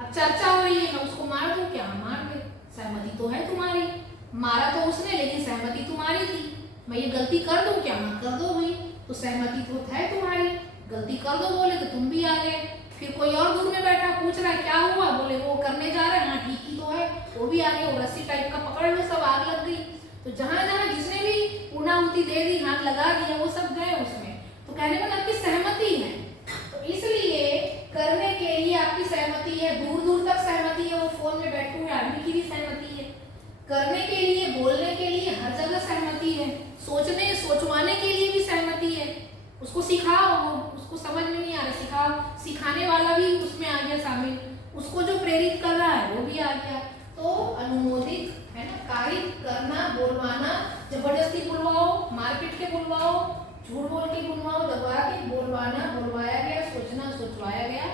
अब चर्चा हो रही है, मैं उसको मार दूं क्या, मार दे, सहमति तो है तुम्हारी, मारा तो उसने लेकिन सहमति तुम्हारी थी। मैं ये गलती कर दूं क्या, मत कर दो भाई, तो सहमति तो है तुम्हारी, गलती कर दो बोले तो तुम भी आ गए। फिर कोई और दूर में बैठा पूछ रहा है क्या हुआ, बोले वो करने जा रहे हैं, हाँ ठीक ही तो है, वो भी आ गए, वो रस्सी टाइप का पकड़ लो, सब आग लग गई। तो जहां जहां जिसने भी पूर्णाहुति दे दी, हाथ लगा दिया, वो सब गए उसमें। तो कहने का आपकी सहमति है, तो इसलिए करने के लिए आपकी सहमति है, दूर दूर तक सहमति है, वो फोन में बैठे हुए आदमी की भी सहमति है, करने के लिए, बोलने के लिए हर जगह सहमति है, सोचवाने के लिए भी सहमति है। उसको सिखाओ, उसको समझ में नहीं आ रहा, सिखाओ, सिखाने वाला भी उसमें आ गया शामिल, उसको जो प्रेरित कर रहा है वो भी आ गया। तो अनुमोदित है ना, कारित करना, बोलवाना, जबरदस्ती बुलवाओ, मारपीट के बुलवाओ, झूठ बोल के बुलवाओ, दबा के बोलवाना, बुलवाया गया, सोचना, सोचवाया गया,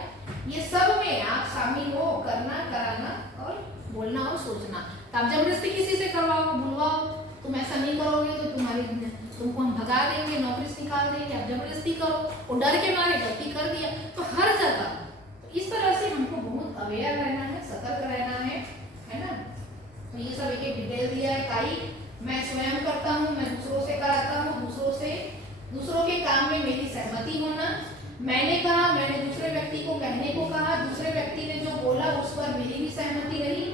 ये सब में आप शामिल हो, करना, कराना और बोलना और सोचना। तो आप जबरदस्ती किसी से करवाओ, बुलवाओ, तुम ऐसा नहीं करोगे तो तुमको हम भगा देंगे, नौकरी से निकाल देंगे, आप जबरदस्ती करो, और डर के मारे गलती कर दिया। तो हर जगह तो इस तरह से हमको बहुत अवेयर रहना है, सतर्क रहना है ना। तो ये सब एक एक डिटेल दिया है। काई मैं स्वयं करता हूँ, मैं दूसरों से कराता हूँ, दूसरों के काम में मेरी सहमति होना, मैंने कहा, मैंने दूसरे व्यक्ति को कहने को कहा, दूसरे व्यक्ति ने जो बोला उस पर मेरी भी सहमति रही,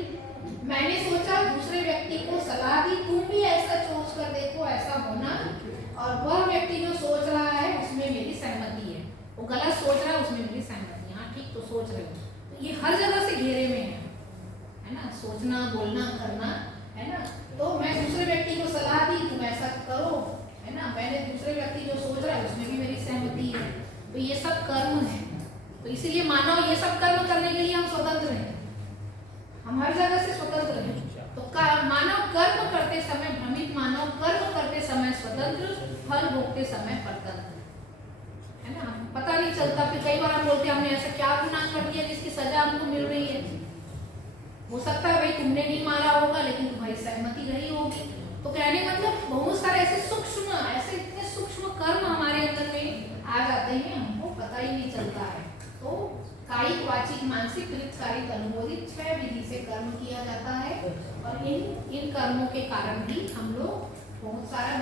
मैंने सोचा, दूसरे व्यक्ति को सलाह दी, तुम भी ऐसा सोच कर देखो, ऐसा होना, और वह व्यक्ति जो सोच रहा है उसमें मेरी सहमति है, वो गलत सोच रहा है उसमें मेरी सहमति, हाँ ठीक तो सोच रहे हो। तो ये हर जगह से घेरे में है ना, सोचना, बोलना, करना, है ना। तो मैं दूसरे व्यक्ति को सलाह दी, तुम ऐसा करो, है ना, मैंने दूसरे व्यक्ति जो सोच रहा है उसमें भी मेरी सहमति है। तो ये सब कर्म है। तो इसीलिए मानव ये सब कर्म करने के लिए हम स्वतंत्र हैं, हम हर जगह से स्वतंत्र हैं। तो मानव कर्म करते समय भ्रमित, मानव कर्म करते समय स्वतंत्र, फल भोगते समय परतंत्र, है ना। पता नहीं चलता, फिर कई बार हम बोलते हैं हमने ऐसा क्या गुनाह कर दिया जिसकी सजा हमको मिल रही है। हो सकता है भाई तुमने नहीं मारा होगा, लेकिन तुम्हारी सहमति रही होगी। तो कहने मतलब बहुत सारे ऐसे इतने सूक्ष्म कर्म हमारे अंदर में आ जाते हैं, हमको पता ही नहीं चलता है। तो कायिक, वाचिक, मानसिक, कृत, कारित, अनुमोदित 6 विधि से कर्म किया जाता है, और इन कर्मों के कारण भी हम लोग बहुत सारा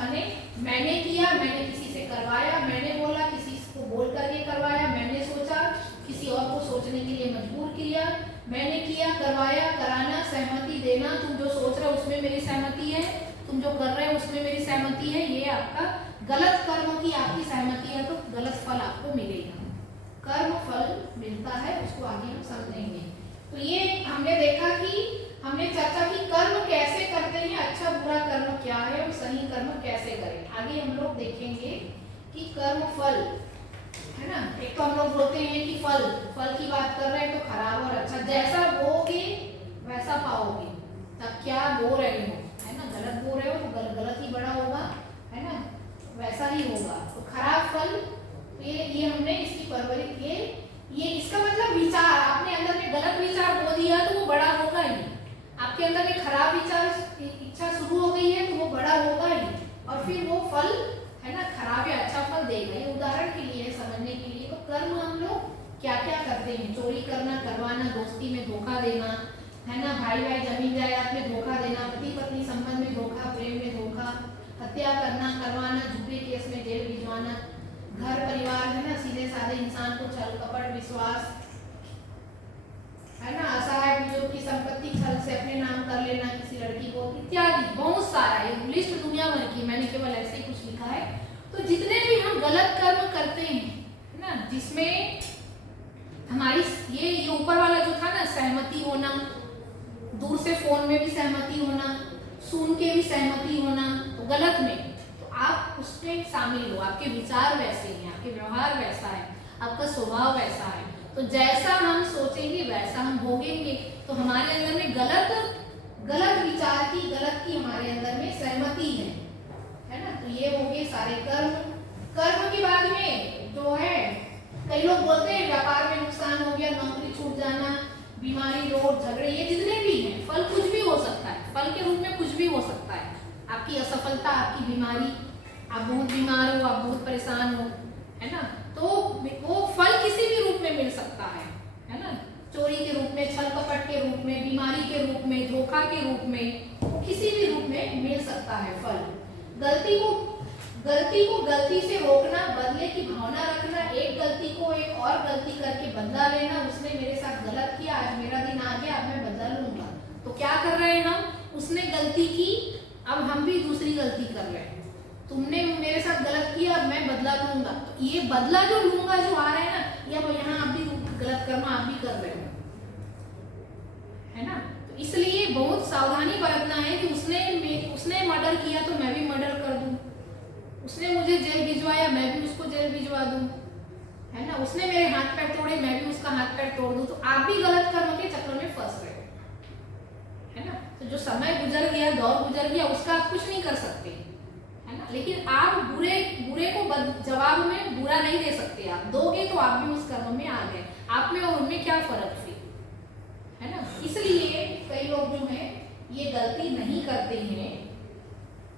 मैंने किया, मैंने किसी से करवाया, मैंने बोला, किसी को बोल करके करवाया, मैंने सोचा, किसी और को सोचने के लिए मजबूर किया, मैंने किया, करवाया, कराना, सहमति देना, तुम जो सोच रहे हो उसमें मेरी सहमति है, तुम तुम जो कर रहे हो उसमें मेरी सहमति है, ये आपका गलत कर्म की आपकी सहमति है, तो गलत फल आपको मिलेगा। कर्म फल मिलता है, उसको आगे हम समझेंगे। तो ये हमने देखा कि हमने चर्चा की कर्म कैसे करते हैं, अच्छा बुरा कर्म क्या है और सही कर्म कैसे करें। आगे हम लोग देखेंगे कि कर्म फल है ना। एक तो हम लोग बोलते हैं कि फल की बात कर रहे हैं तो खराब और अच्छा, जैसा बोगे वैसा पाओगे। तब क्या बो रहे हो, है ना, गलत बो रहे हो तो गलत ही बड़ा होगा, है ना, वैसा ही होगा। तो खराब फल, ये हमने इसकी परवरिश, ये इसका मतलब विचार, आपने अंदर में गलत विचार बो दिया तो वो बड़ा होगा ही। आपके अंदर में खराब विचार इच्छा शुरू हो गई है तो वो बड़ा होगा ही, और फिर वो फल है ना खराब या अच्छा फल देगा। ये उदाहरण के लिए समझने के लिए। तो कर्म हम लोग क्या क्या करते हैं, चोरी करना, करवाना, दोस्ती में धोखा देना, है ना, भाई भाई जमीन जायदाद में धोखा देना, पति पत्नी संबंध में धोखा, प्रेम में धोखा, हत्या करना, करवाना, झूठे केस में जेल भिजवाना, घर परिवार है ना, सीधे साधे इंसान को छल कपट विश्वास, है ना, असहाय बुजुर्ग की संपत्ति छल से अपने नाम कर लेना किसी लड़की को, इत्यादि बहुत सारा। ये लिस्ट दुनिया भर की, मैंने केवल ऐसे ही कुछ लिखा है। तो जितने भी हम गलत कर्म करते हैं, है ना, जिसमें हमारी ये ऊपर वाला जो था ना, सहमति होना, दूर से फोन में भी सहमति होना, सुन के भी सहमति होना, तो गलत में, तो आप उसमें शामिल हो। आपके विचार वैसे हैं, आपके व्यवहार वैसा है, आपका स्वभाव वैसा है, तो जैसा हम सोचेंगे वैसा हम भोगेंगे। तो हमारे अंदर में गलत विचार की, गलत की हमारे अंदर में सहमति है ना। तो ये हो गए सारे कर्म। कर्म के बाद में जो है, कई लोग बोलते हैं व्यापार में नुकसान हो गया, नौकरी छूट जाना, बीमारी, रोग, झगड़े, ये जितने भी हैं, फल कुछ भी हो सकता है, फल के रूप में कुछ भी हो सकता है। आपकी असफलता, आपकी बीमारी, आप बहुत बीमार हो, आप बहुत परेशान हो, है ना, तो वो फल किसी भी रूप में मिल सकता है ना, चोरी के रूप में, छल कपट के रूप में, बीमारी के रूप में, धोखा के रूप में, किसी भी रूप में मिल सकता है फल। गलती को गलती से रोकना, बदले की भावना रखना, एक गलती को एक और गलती करके बदला लेना, उसने मेरे साथ गलत किया, आज मेरा दिन आ गया, अब मैं बदला लूंगा। तो क्या कर रहे हैं हम, उसने गलती की, अब हम भी दूसरी गलती कर रहे हैं। तुमने मेरे साथ गलत किया, अब मैं बदला लूंगा। तो ये बदला जो लूंगा जो आ रहा है ना, ये अब यहाँ आप भी गलत कर्म आप भी कर रहे हो, है ना। तो इसलिए बहुत सावधानी बरतना है कि उसने मर्डर किया तो मैं भी मर्डर कर दूं, उसने मुझे जेल भिजवाया, मैं भी उसको जेल भिजवा दूं, है ना, उसने मेरे हाथ पैर तोड़े, मैं भी उसका हाथ पैर तोड़ दूं। तो आप भी गलत कर्म के चक्र में फंस रहे हो, है ना। तो जो समय गुजर गया, दौर गुजर गया, उसका आप कुछ नहीं कर सकते, है ना। लेकिन आप बुरे को जवाब में बुरा नहीं दे सकते। आप दोगे तो आप भी उस कर्म में आ गए। आप में और उनमें क्या फर्क फिर, है ना। इसलिए कई लोग जो है ये गलती नहीं करते हैं,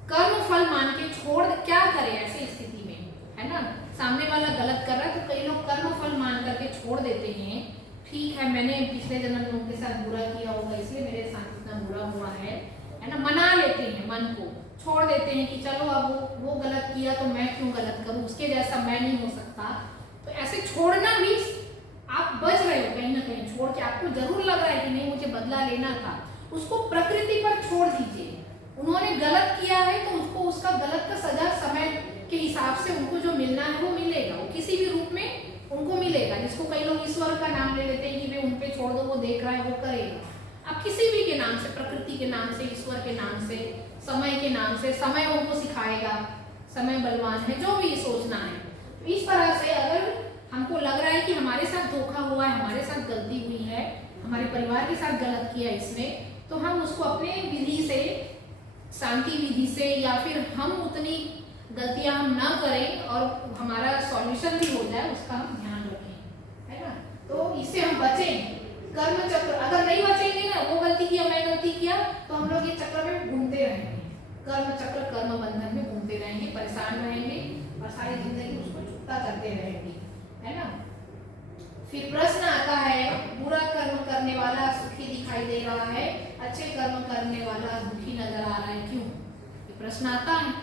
कर्म फल मान के छोड़, क्या करें ऐसी स्थिति में, है ना, सामने वाला गलत कर रहा है तो कई लोग कर्म फल मान करके छोड़ देते हैं। ठीक है, मैंने पिछले जन्म लोगों के साथ बुरा किया होगा, इसलिए मेरे साथ इतना बुरा हुआ है ना, मना लेते हैं, मन को छोड़ देते हैं कि चलो अब वो गलत किया तो मैं क्यों गलत करूं, उसके जैसा मैं नहीं हो सकता। तो ऐसे छोड़ना भी आप बच रहे हो कहीं ना कहीं, छोड़ के आपको जरूर लग रहा है कि नहीं मुझे बदला लेना था, उसको प्रकृति पर छोड़ दीजिए। उन्होंने गलत किया है तो उसको उसका गलत का सजा समय के हिसाब से उनको जो मिलना है वो मिलेगा, वो किसी भी रूप में उनको मिलेगा। जिसको कई लोग ईश्वर का नाम ले लेते हैं कि वे उन पे छोड़ दो, वो देख रहा है, वो करेगा। आप किसी भी के नाम से, प्रकृति के नाम से, ईश्वर के नाम से, समय के नाम से, समय उनको सिखाएगा, समय बलवान है, जो भी सोचना है। तो इस तरह से अगर हमको लग रहा है कि हमारे साथ धोखा हुआ है, हमारे साथ गलती हुई है, हमारे परिवार के साथ गलत किया इसने, तो हम उसको अपने विधि से, शांति विधि से, या फिर हम उतनी गलतियां हम ना करें और हमारा सॉल्यूशन भी हो जाए, उसका हम ध्यान रखें, है ना। तो इससे हम बचें। कर्म चक्र अगर नहीं बचेंगे ना, वो गलती किया, मैं गलती किया, तो हम लोग ये चक्र में घूमते रहेंगे, कर्म चक्र, कर्म बंधन में घूमते रहेंगे, परेशान रहेंगे और सारी जिंदगी उसको चुकता करते रहेंगे, है ना। फिर प्रश्न आता है, बुरा कर्म करने वाला सुखी दिखाई दे रहा है, अच्छे कर्म करने वाला दुखी नजर आ रहा है, क्यों? ये प्रश्न आता है।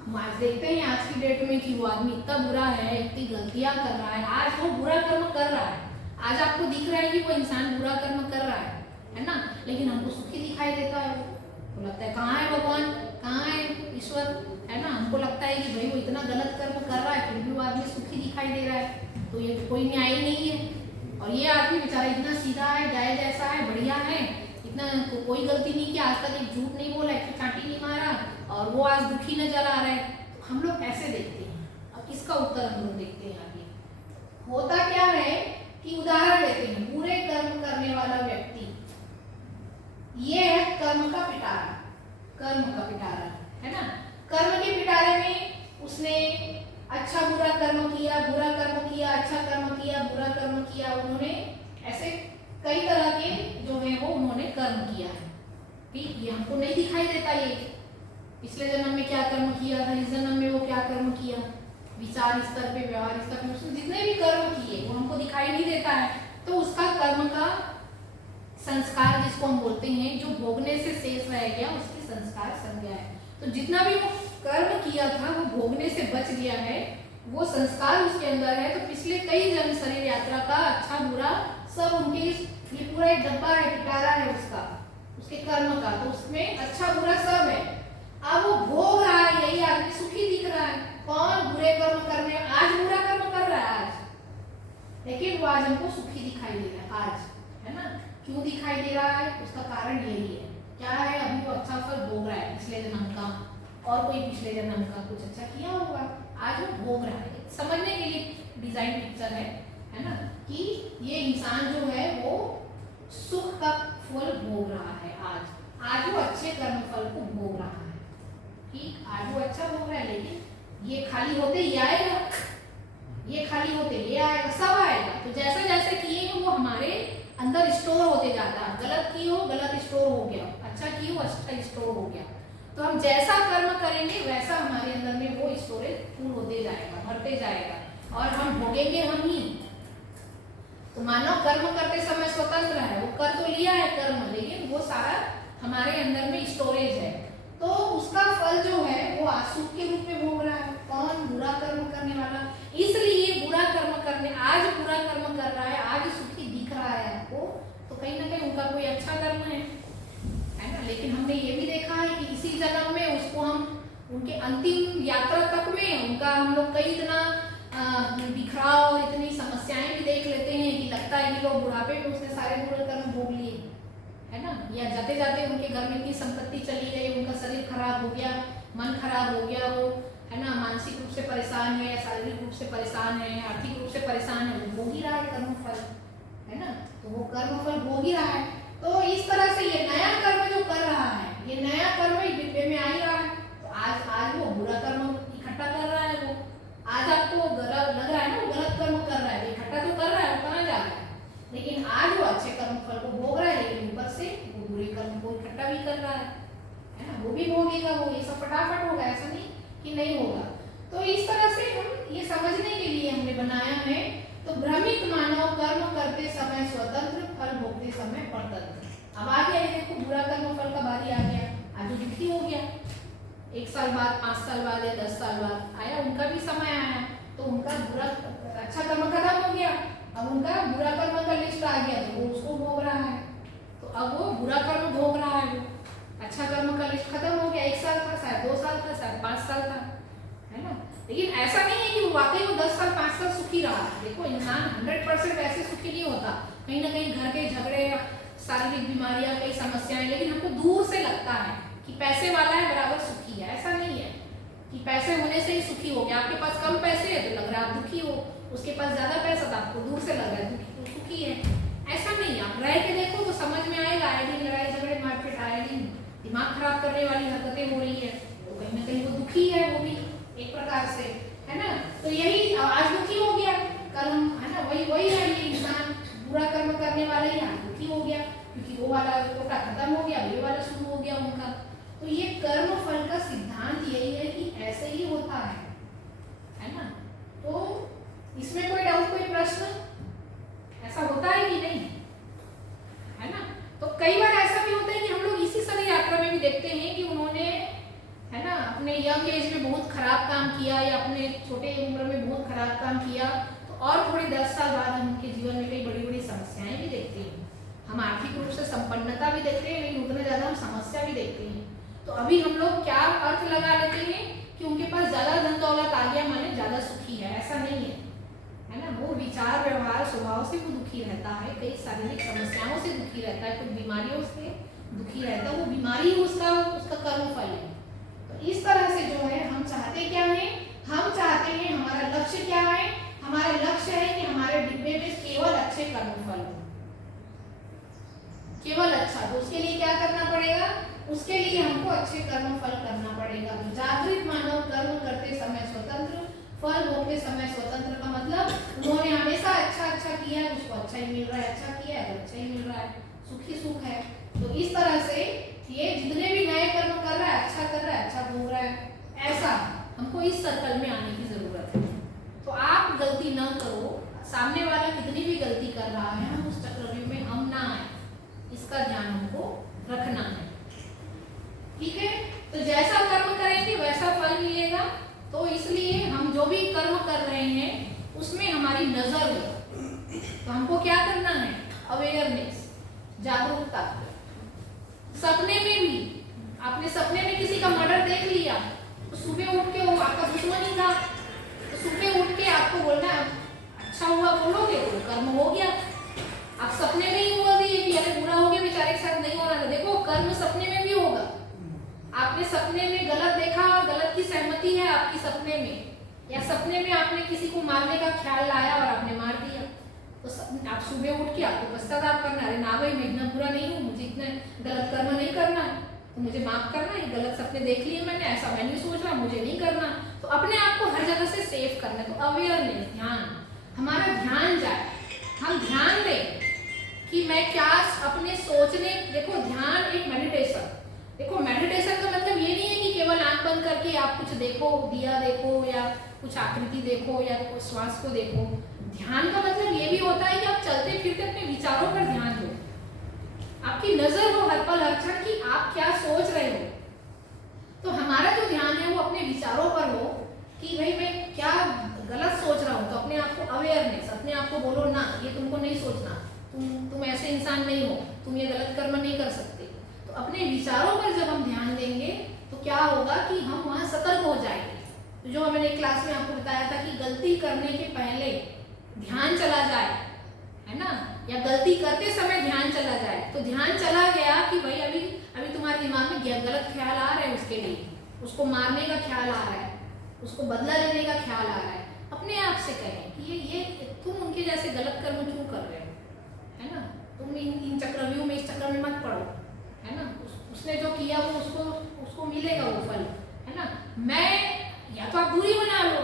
हम आज देखते हैं आज की डेट में कि वो आदमी इतना बुरा है, इतनी गलतियां कर रहा है, आज वो बुरा कर्म कर रहा है, आज आपको दिख रहा है कि वो इंसान बुरा कर्म कर रहा है ना, लेकिन हमको सुखी दिखाई देता है। वो लगता है कहाँ है भगवान, कहाँ रिश्वत, है ना। हमको लगता है कि भाई वो इतना गलत कर्म कर रहा है फिर भी वो आदमी सुखी दिखाई दे रहा है, तो ये तो कोई न्याय नहीं है। और ये आदमी बेचारा इतना सीधा है, गाय जैसा है, बढ़िया है, इतना कोई गलती नहीं की, आज तक एक झूठ नहीं बोला, एक चाटी नहीं मारा, और वो आज दुखी नजर आ रहा है। तो हम लोग ऐसे देखते हैं। अब इसका उत्तर हम लोग देखते हैं आगे। होता क्या है कि उदाहरण लेते हैं, बुरे कर्म करने वाला व्यक्ति, ये है कर्म का पिटारा, कर्म का पिटारा, है ना। कर्म के पिटारे में उसने अच्छा बुरा कर्म किया, बुरा कर्म किया, अच्छा कर्म किया, बुरा कर्म किया, उन्होंने ऐसे कई तरह के जो है वो उन्होंने कर्म किया है। ठीक, ये हमको नहीं दिखाई देता ये पिछले जन्म में क्या कर्म किया था, इस जन्म में वो क्या कर्म किया, विचार स्तर पे, व्यवहार स्तर पे उसने जितने भी कर्म किए वो हमको दिखाई नहीं देता है। तो उसका कर्म का संस्कार जिसको हम बोलते हैं, जो भोगने से शेष रह गया, उसकी संस्कार संज्ञा है। तो जितना भी वो कर्म किया था वो भोगने से बच गया है, वो संस्कार उसके अंदर है। तो पिछले कई जन्म शरीर यात्रा का अच्छा बुरा सब उनके, ये पूरा एक डब्बा है, पिटारा है उसका, उसके कर्म का, तो उसमें अच्छा बुरा सब है। अब वो भोग रहा है, यही आदमी सुखी दिख रहा है। कौन? बुरे कर्म करने, आज बुरा कर्म कर रहा है आज, लेकिन वो आज हमको सुखी दिखाई दे रहा है आज, है ना। क्यों दिखाई दे रहा है? उसका कारण यही है, क्या है, अभी वो अच्छा फल भोग रहा है पिछले जन्म का, और कोई पिछले जन्म का कुछ अच्छा किया होगा, आज वो भोग रहा है। समझने के लिए डिजाइन पिक्चर है ना, कि ये इंसान जो है वो सुख का फल भोग रहा है आज वो अच्छे कर्म फल को भोग रहा है। ठीक, आज वो अच्छा भोग रहा है, लेकिन ये खाली होते ही आएगा, ये खाली होते ये आएगा, सब आएगा। तो जैसे जैसे किए वो हमारे अंदर स्टोर होते जाता है। गलत किए हो, गलत स्टोर हो गया, अच्छा किए हो, अच्छा स्टोर हो गया। तो हम जैसा कर्म करेंगे वैसा हमारे अंदर में वो स्टोरेज फुल होते जाएगा, भरते जाएगा, और हम भोगेंगे हम ही। तो मानव कर्म करते समय स्वतंत्र है, वो कर तो लिया है कर्म, लेकिन वो सारा हमारे अंदर में स्टोरेज है। तो उसका फल जो है वो आसुक के रूप में भोग रहा है। कौन? बुरा कर्म करने वाला। इसलिए बुरा कर्म करने, आज बुरा कर्म कर रहा है, आज सुखी दिख रहा है आपको, तो कहीं ना कहीं उनका कोई अच्छा कर्म है ना। लेकिन हमने ये भी देखा है कि इसी जन्म में उसको हम उनके अंतिम यात्रा तक में उनका हम लोग कई इतना बिखराव और इतनी समस्याएं भी देख लेते हैं कि लगता है कि लोग बुढ़ापे में उसने सारे बुरे कर्म भोग लिए, है ना। या जाते जाते उनके घर में इतनी संपत्ति चली गई, उनका शरीर खराब हो गया, मन खराब हो गया, वो है ना मानसिक रूप से परेशान है, शारीरिक रूप से परेशान है, आर्थिक रूप से परेशान है, वो भोग ही रहा है कर्म फल, है ना। तो वो कर्म फल भोग ही रहा है। तो इस तरह से ये नया कर्म जो कर रहा है, ये नया कर्म इस डिब्बे में आ ही रहा है। तो आज वो बुरा कर्म इकट्ठा कर रहा है, वो आज आपको गलत लग रहा है ना, वो गलत कर्म कर रहा है, इकट्ठा तो कर रहा है, वो कहाँ जा रहा है, लेकिन आज वो अच्छे कर्म फल को भोग रहा है, लेकिन ऊपर से वो बुरे कर्म को इकट्ठा भी कर रहा है ना। वो भी भोगेगा, वो ये सब फटाफट होगा, ऐसा नहीं कि नहीं होगा। तो इस तरह से हम ये समझने के लिए हमने बनाया है। तो भ्रमित मानव कर्म करते समय स्वतंत्र, फल भोगते समय परतंत्र। अब आ गया, ये देखो बुरा कर्म फल का बारी आ गया, आज वो दुखी हो गया, 1 साल बाद, 5 साल बाद या 10 साल बाद आया, उनका भी समय आया, तो उनका बुरा अच्छा कर्म खत्म हो गया, अब उनका बुरा कर्म का लिस्ट आ गया, तो वो उसको भोग रहा है। तो अब वो बुरा कर्म भोग रहा है, वो अच्छा कर्म का लिस्ट खत्म हो गया, 1 साल का, शायद 2 साल का, शायद 5 साल का, है ना। लेकिन ऐसा नहीं है कि वो वाकई वो 10 साल 5 साल सुखी रहा। देखो इंसान 100% ऐसे सुखी नहीं होता, कहीं ना कहीं घर के झगड़े, शारीरिक बीमारियां, कई समस्याएं, लेकिन हमको दूर से लगता है कि पैसे वाला है बराबर सुखी है। ऐसा नहीं है कि पैसे होने से ही सुखी हो गया। आपके पास कम पैसे है तो लग रहा है आप दुखी हो, उसके पास ज्यादा पैसा तो आपको दूर से लग रहा है दुखी, सुखी है। ऐसा नहीं है, आप रह के देखो तो समझ में आएगा। आए दिन लड़ाई झगड़े मारपीट, आए दिन दिमाग खराब करने वाली हरकतें हो रही है, तो कहीं ना कहीं वो दुखी है, वो भी एक प्रकार से, है ना। तो यही आज दुखी हो गया, कल हम, है ना, वही है ये इंसान, बुरा कर्म करने वाला ही आज दुखी हो गया, क्योंकि वो वाला कोटा खत्म हो गया, ये वाला शुरू हो गया उनका। तो ये कर्म फल का सिद्धांत यही है कि ऐसे ही होता है ना। तो इसमें कोई डाउट, कोई प्रश्न, ऐसा होता है कि नहीं, है ना। तो कई बार ऐसा भी होता है कि हम लोग इसी शरीर यात्रा में भी देखते हैं कि उन्होंने, है ना, अपने यंग एज में बहुत खराब काम किया या अपने छोटे उम्र में बहुत खराब काम किया, तो और थोड़े 10 साल बाद हम उनके जीवन में कई बड़ी बड़ी समस्याएं भी देखते हैं। हम आर्थिक रूप से संपन्नता भी देखते हैं, लेकिन उतना ज्यादा हम समस्या भी देखते हैं। तो अभी हम लोग क्या अर्थ लगा लेते हैं कि उनके पास ज्यादा धन दौलत आ गया माने ज्यादा सुखी है, ऐसा नहीं है ना। वो विचार व्यवहार स्वभाव से वो दुखी रहता है, कई शारीरिक समस्याओं से दुखी रहता है, कुछ बीमारियों से दुखी रहता है, वो बीमारी उसका कर्म फल है। तो इस तरह से जो है हम चाहते क्या है, हम चाहते हैं, हमारा लक्ष्य क्या है, हमारा लक्ष्य है कि हमारे डिब्बे में केवल अच्छे कर्म फल हो, केवल अच्छा। तो उसके लिए क्या करना पड़ेगा, उसके लिए हमको अच्छे कर्म फल करना पड़ेगा। तो जागृत मानव कर्म करते समय स्वतंत्र, फल भोगते समय स्वतंत्र का मतलब उन्होंने हमेशा अच्छा किया है, उसको अच्छा ही मिल रहा है, अच्छा किया है तो अच्छा ही मिल रहा है, सुखी सुख है। तो इस तरह से ये जितने भी नए कर्म कर रहा है, अच्छा कर रहा है, अच्छा भोग रहा है, ऐसा हमको इस सर्कल में आने की जरूरत है। तो आप गलती न करो, सामने वाला कितनी भी गलती कर रहा है, हम उस चक्रव्यूह में हम ना आए, इसका ध्यान हमको रखना है। ठीक है, तो जैसा कर्म करेंगे वैसा फल मिलेगा। तो इसलिए हम जो भी कर्म कर रहे हैं उसमें हमारी नजर हो। तो हमको क्या करना है, अवेयरनेस, जागरूकता। सपने में भी, आपने सपने में किसी का मर्डर देख लिया तो सुबह उठ के, वो आपका दुश्मन ही था, तो सुबह उठ के आपको बोलना अच्छा हुआ बोलोगे तो कर्म हो गया। आप सपने में ही बोल दिए कि अरे बुरा हो गया, बेचारे के साथ नहीं होना था, देखो कर्म सपने में भी होगा। आपने सपने में गलत देखा, गलत की सहमति है आपकी सपने में, या सपने में आपने किसी को मारने का ख्याल लाया और आपने मार दिया, तो आप सुबह उठ के आपको पश्चाताप करना, अरे ना भाई मैं इतना बुरा नहीं हूँ, मुझे इतना गलत कर्म नहीं करना है, तो मुझे माफ करना, ये गलत सपने देख लिए मैंने, ऐसा मैं नहीं सोच रहा, मुझे नहीं करना। तो अपने आप को हर जगह से सेव करना। तो अवेयरनेस, ध्यान, हमारा ध्यान जाए, हम ध्यान दें कि मैं क्या अपने सोचने, देखो ध्यान एक मेडिटेशन, देखो मेडिटेशन का मतलब ये नहीं है कि केवल आंख बंद करके आप कुछ देखो, दिया देखो या कुछ आकृति देखो या श्वास को देखो। ध्यान का मतलब ये भी होता है कि आप चलते फिरते अपने विचारों पर ध्यान दो, आपकी नजर हो हर पल हर क्षण कि आप क्या सोच रहे हो। तो हमारा जो ध्यान है वो अपने विचारों पर हो कि भाई मैं क्या गलत सोच रहा हूँ, तो अपने आप को अवेयरनेस, अपने आप को बोलो ना ये तुमको नहीं सोचना, तुम ऐसे इंसान नहीं हो, तुम ये गलत कर्म नहीं कर सकते। तो अपने विचारों पर जब हम ध्यान देंगे तो क्या होगा कि हम वहाँ सतर्क हो जाएंगे। तो जो मैंने क्लास में आपको बताया था कि गलती करने के पहले ध्यान चला जाए, है ना, या गलती करते समय ध्यान चला जाए, तो ध्यान चला गया कि भाई अभी तुम्हारे दिमाग में गलत ख्याल आ रहा है, उसके लिए उसको मारने का ख्याल आ रहा है, उसको बदला लेने का ख्याल आ रहा है, अपने आप से कहें कि ये तुम उनके जैसे गलत कर्म क्यों कर रहे हो, है ना, तुम इन चक्रव्यूह में, इस चक्र में मत पड़ो, है ना, उसने जो किया वो उसको मिलेगा वो फल, है ना। मैं, या तो आप दूरी बना लो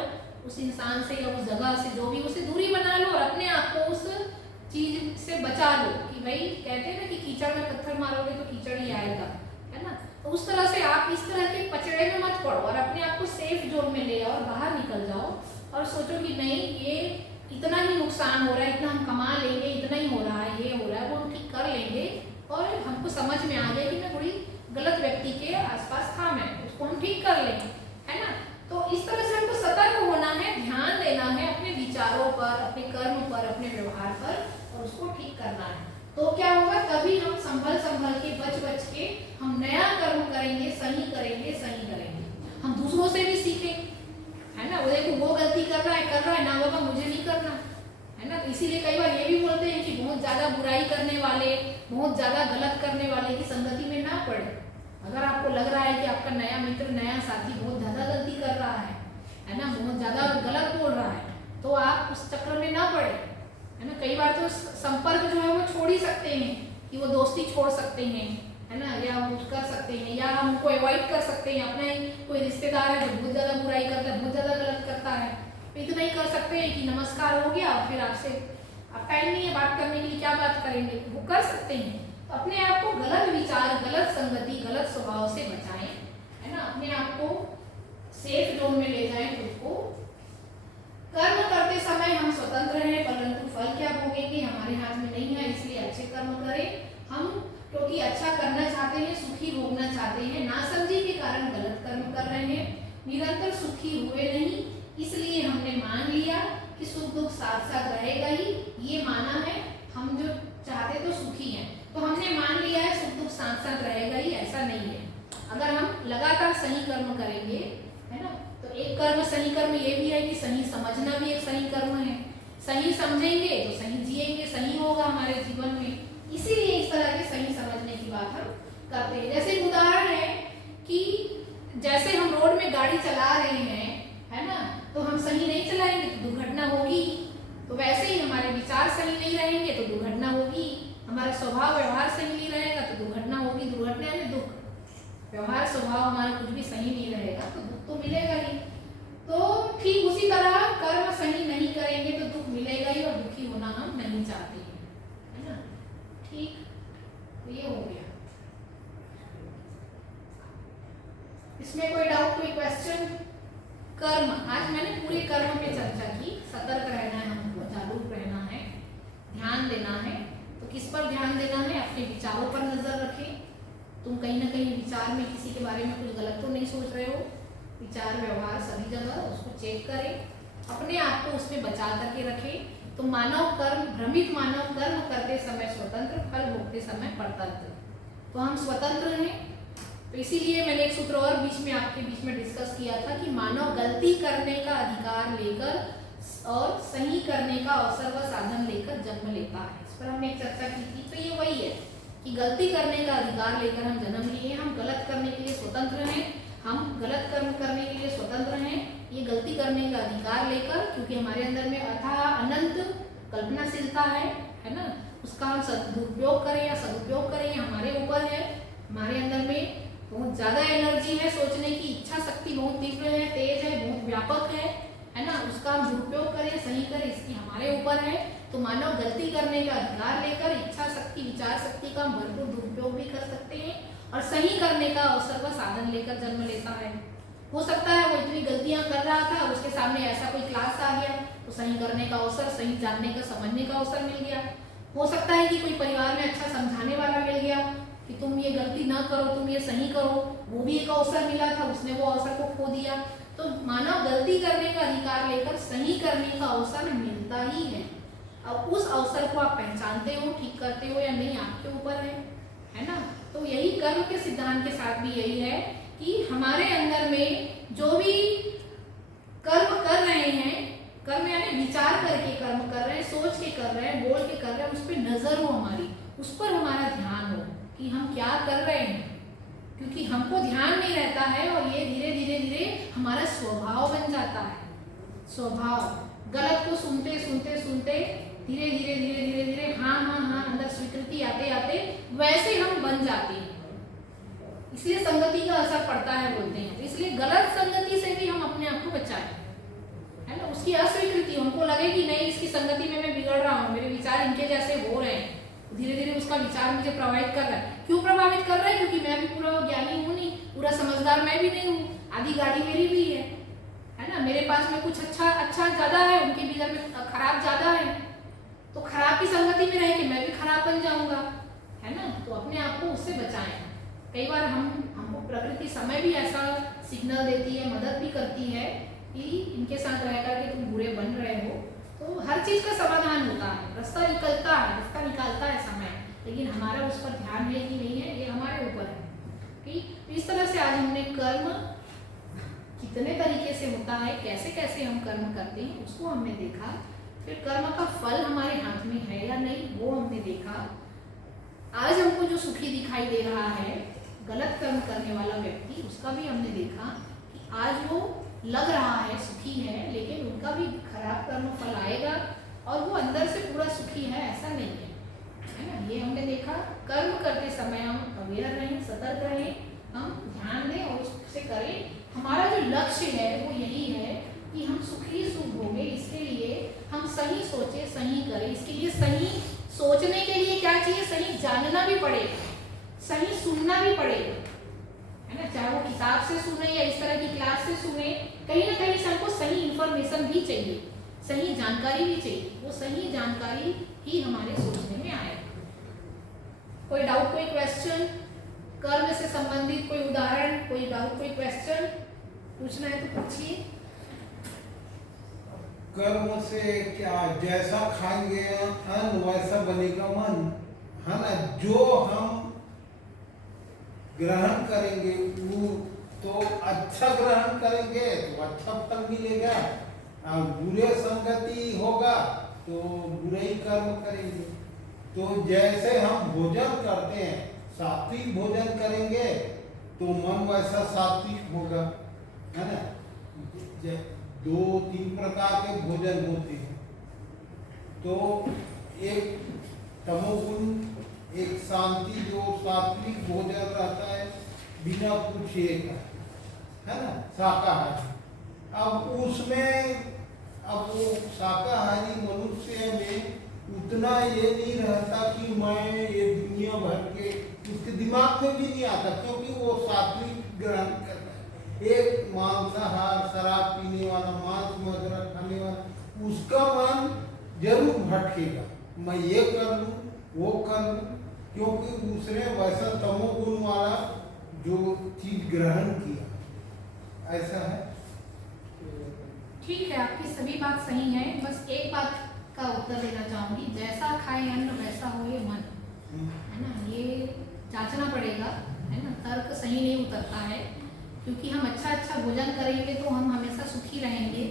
उस इंसान से या उस जगह से, जो भी, उसे दूरी बना लो और अपने आप को उस चीज से बचा लो कि भाई कहते हैं ना कि कीचड़ में पत्थर मारोगे तो कीचड़ ही आएगा, है ना। तो उस तरह से आप इस तरह के पचड़े में मत पड़ो और अपने आप को सेफ जोन में ले आओ और बाहर निकल जाओ और सोचो कि नहीं ये इतना ही नुकसान हो रहा है, इतना हम कमा लेंगे, इतना ही हो रहा है, ये हो रहा है, वो हम ठीक कर लेंगे और हमको समझ में आ गया कि मैं थोड़ी गलत व्यक्ति के आसपास था, मैं उसको हम ठीक कर लेंगे, है ना। तो इस तरह से हमको सतर्क होना है, ध्यान देना है अपने विचारों पर, अपने कर्म पर, अपने व्यवहार पर और उसको ठीक करना है। तो क्या होगा, तभी हम संभल के बच के हम नया कर्म करेंगे, सही करेंगे। हम दूसरों से भी सीखें, है ना। वो देखो वो गलती कर रहा है ना बाबा मुझे नहीं करना, है ना। तो इसीलिए कई बार ये भी बोलते हैं कि बहुत ज्यादा बुराई करने वाले, बहुत ज्यादा गलत करने वाले की संगति में ना पड़े। अगर आपको लग रहा है कि आपका नया मित्र, नया साथी बहुत ज्यादा गलती कर रहा है ना, बहुत ज्यादा गलत बोल रहा है, तो आप उस चक्र में ना पड़े, है ना। कई बार तो संपर्क जो है वो छोड़ ही सकते हैं कि वो दोस्ती छोड़ सकते हैं, है ना, या वो कर सकते हैं, या हम उनको अवॉइड कर सकते हैं। अपना ही कोई रिश्तेदार है जो बहुत ज्यादा बुराई करता है, बहुत ज्यादा गलत करता है, तो इतना ही कर सकते हैं कि नमस्कार हो गया और फिर आपसे अब टाइम नहीं है बात करने के लिए, क्या बात करेंगे, वो कर सकते हैं। तो अपने आप को गलत विचार, गलत संगति, गलत स्वभाव से बचाएं, है ना। अपने आप को सेफ जोन में ले जाएं खुद को। कर्म करते समय हम स्वतंत्र हैं, परंतु फल क्या भोगेंगे हमारे हाथ में नहीं है, इसलिए अच्छे कर्म करें। हम क्योंकि अच्छा करना चाहते हैं, सुखी भोगना चाहते हैं, नासमझी के कारण गलत कर्म कर रहे हैं, निरंतर सुखी हुए नहीं, इसलिए हमने मान लिया कि सुख दुख साथ साथ रहेगा ही, ये माना है। हम जो चाहते तो सुखी हैं, तो हमने मान लिया है सुख दुख साथ साथ रहेगा ही, ऐसा नहीं है। अगर हम सही कर्म करेंगे, है ना। तो एक कर्म सही कर्म ये भी है कि सही समझना भी एक सही कर्म है। सही समझेंगे तो सही जिएंगे, सही होगा हमारे जीवन में। इसीलिए इस तरह के सही समझने की बात हम करते हैं। जैसे एक उदाहरण है कि जैसे हम रोड में गाड़ी चला रहे हैं, है ना, तो हम सही नहीं चलाएंगे तो दुर्घटना होगी। तो वैसे ही हमारे विचार सही नहीं रहेंगे तो दुर्घटना होगी। हमारा स्वभाव व्यवहार सही नहीं रहेगा तो दुर्घटना होगी। दुर्घटना में दुख, व्यवहार स्वभाव हमारा कुछ भी सही नहीं रहेगा तो दुख तो मिलेगा ही। तो ठीक उसी तरह कर्म सही नहीं करेंगे तो दुख मिलेगा ही, और दुखी होना हम नहीं चाहते हैं, है ना। ठीक, तो ये हो गया। इसमें कोई डाउट, कोई क्वेश्चन? कर्म, आज मैंने पूरे कर्म पे चर्चा की। सतर्क रहना है हमको, जागरूक रहना है, ध्यान देना है। तो किस पर ध्यान देना है? अपने विचारों पर नजर रखें। तुम कहीं ना कहीं विचार में किसी के बारे में कुछ गलत तो नहीं सोच रहे हो। विचार व्यवहार सभी जगह उसको चेक करें, अपने आप को उसमें बचा करके रखें। तो मानव कर्म, भ्रमित मानव कर्म करते समय स्वतंत्र, फल भोगते समय परतंत्र। तो हम स्वतंत्र हैं। तो इसीलिए मैंने एक सूत्र और बीच में आपके बीच में डिस्कस किया था कि मानव गलती करने का अधिकार लेकर और सही करने का अवसर व साधन लेकर जन्म लेता है। इस पर हमने एक चर्चा की थी। तो ये वही है कि गलती करने का अधिकार लेकर हम जन्म लिए। हम गलत करने के लिए स्वतंत्र हैं, हम गलत कर्म करने के लिए स्वतंत्र हैं। ये गलती करने का अधिकार लेकर, क्योंकि हमारे अंदर में अथाह अनंत कल्पनाशीलता है ना, उसका हम दुरुपयोग करें या सदुपयोग करें ये हमारे ऊपर है। हमारे अंदर में बहुत ज़्यादा एनर्जी है, सोचने की इच्छा शक्ति बहुत तीव्र है, तेज है, बहुत व्यापक है ना। उसका हम दुरुपयोग करें, सही करें, इसकी हमारे ऊपर है। तो मानव गलती करने का अधिकार लेकर इच्छा शक्ति, विचार शक्ति का हम भरपूर दुरुपयोग भी कर सकते हैं और सही करने का अवसर व साधन लेकर जन्म लेता है। हो सकता है वो इतनी गलतियां कर रहा था, उसके सामने ऐसा कोई क्लास आ गया तो सही करने का अवसर, सही जानने का, समझने का अवसर मिल गया। हो सकता है कि कोई परिवार में अच्छा समझाने वाला मिल गया कि तुम ये गलती ना करो, तुम ये सही करो, वो भी एक अवसर मिला था, उसने वो अवसर को खो दिया। तो मानव गलती करने का अधिकार लेकर सही करने का अवसर मिलता ही है। अब उस अवसर को आप पहचानते हो, ठीक करते हो या नहीं, आपके ऊपर है ना। तो यही कर्म के सिद्धांत के साथ भी यही है कि हमारे अंदर में जो भी कर्म कर रहे हैं, कर्म यानी विचार करके कर्म कर रहे हैं, सोच के कर रहे हैं, बोल के कर रहे हैं, उस पर नजर हो हमारी, उस पर हमारा ध्यान हो कि हम क्या कर रहे हैं। क्योंकि हमको ध्यान नहीं रहता है और ये धीरे धीरे धीरे हमारा स्वभाव बन जाता है। स्वभाव, गलत को सुनते सुनते सुनते धीरे धीरे धीरे धीरे धीरे हाँ हाँ हाँ अंदर स्वीकृति आते आते वैसे हम बन जाते हैं। इसलिए संगति का असर पड़ता है बोलते हैं। तो इसलिए गलत संगति से भी हम अपने आप को बचाएं, है ना। उसकी अस्वीकृति, हमको लगे कि नहीं इसकी संगति में मैं बिगड़ रहा हूँ, मेरे विचार इनके जैसे हो रहे हैं, धीरे धीरे उसका विचार मुझे प्रभावित कर रहा है। क्यों प्रभावित कर रहा है? क्योंकि मैं भी पूरा ज्ञानी हूँ नहीं, पूरा समझदार मैं भी नहीं हूँ, आधी गाड़ी मेरी भी है ना। मेरे पास में कुछ अच्छा ज्यादा है, उनके भीतर में खराब ज्यादा है। तो खराब की संगति में रह के मैं भी खराब बन जाऊंगा, है ना। तो अपने आप को उससे बचाएं। कई बार हमको प्रकृति समय भी ऐसा सिग्नल देती है, मदद भी करती है कि इनके साथ रह करके तुम बुरे बन रहे हो। तो हर चीज का समाधान होता है, रास्ता निकलता है, रास्ता निकालता है समय, लेकिन हमारा उस पर ध्यान है कि नहीं है, ये हमारे ऊपर है। ठीक, इस तरह से आज हमने कर्म कितने तरीके से होता है, कैसे कैसे हम कर्म करते हैं उसको हमने देखा। फिर कर्म का फल हमारे हाथ में है या नहीं वो हमने देखा। आज हमको जो सुखी दिखाई दे रहा है गलत कर्म करने वाला व्यक्ति, उसका भी हमने देखा कि आज वो लग रहा है सुखी है, लेकिन उनका भी खराब कर्म फल आएगा और वो अंदर से पूरा सुखी है ऐसा नहीं है ना। ये हमने देखा। कर्म करते समय हम अवेयर रहें, सतर्क रहें, हम ध्यान दें और उससे करें। हमारा जो लक्ष्य है वो यही है कि हम सुखी सुख भोगे। इसके लिए हम सही सोचे, सही करें। इसके लिए सही सोचने के लिए क्या चाहिए? सही जानना भी पड़ेगा, सही सुनना भी पड़ेगा, है ना। चाहे वो किताब से सुने या इस तरह की क्लास से सुने, कहीं ना कहीं से हमको सही इंफॉर्मेशन भी चाहिए, सही जानकारी भी चाहिए। वो सही जानकारी ही हमारे सोचने में आए। कोई डाउट, कोई क्वेश्चन? कर्म से संबंधित कोई उदाहरण, कोई डाउट, कोई क्वेश्चन पूछना है तो पूछिए। कर्म से क्या, जैसा खाएंगे अन्न वैसा बनेगा मन, है ना। जो हम ग्रहण करेंगे वो तो अच्छा ग्रहण करेंगे तो अच्छा फल मिलेगा, और बुरे संगति होगा तो बुरे ही कर्म करेंगे। तो जैसे हम भोजन करते हैं, सात्विक भोजन करेंगे तो मन वैसा सात्विक होगा, है ना। 2-3 प्रकार के भोजन होते हैं, तो एक तमोगुण, एक शांति जो सात्विक भोजन रहता है बिना कुछ है ना, शाकाहारी। अब उसमें अब वो शाकाहारी मनुष्य में उतना ये नहीं रहता कि मैं ये दुनिया भर के, उसके दिमाग में भी नहीं आता, क्योंकि वो सात्विक ग्रहण करता है। एक मांसाहार, शराब पीने वाला, मांस मदिरा खाने वाला, उसका मन जरूर भटकेगा, मैं ये कर लूँ वो कर लूँ, क्योंकि उसने वैसा तमोगुण वाला जो चीज ग्रहण किया, ऐसा है। ठीक है, आपकी सभी बात सही है, बस एक बात का उत्तर देना चाहूंगी, जैसा खाए अन्न वैसा होए मन, है ना। ये जांचना पड़ेगा, है ना, तर्क सही नहीं उतरता है, क्योंकि हम अच्छा भोजन करेंगे तो हम हमेशा सुखी रहेंगे,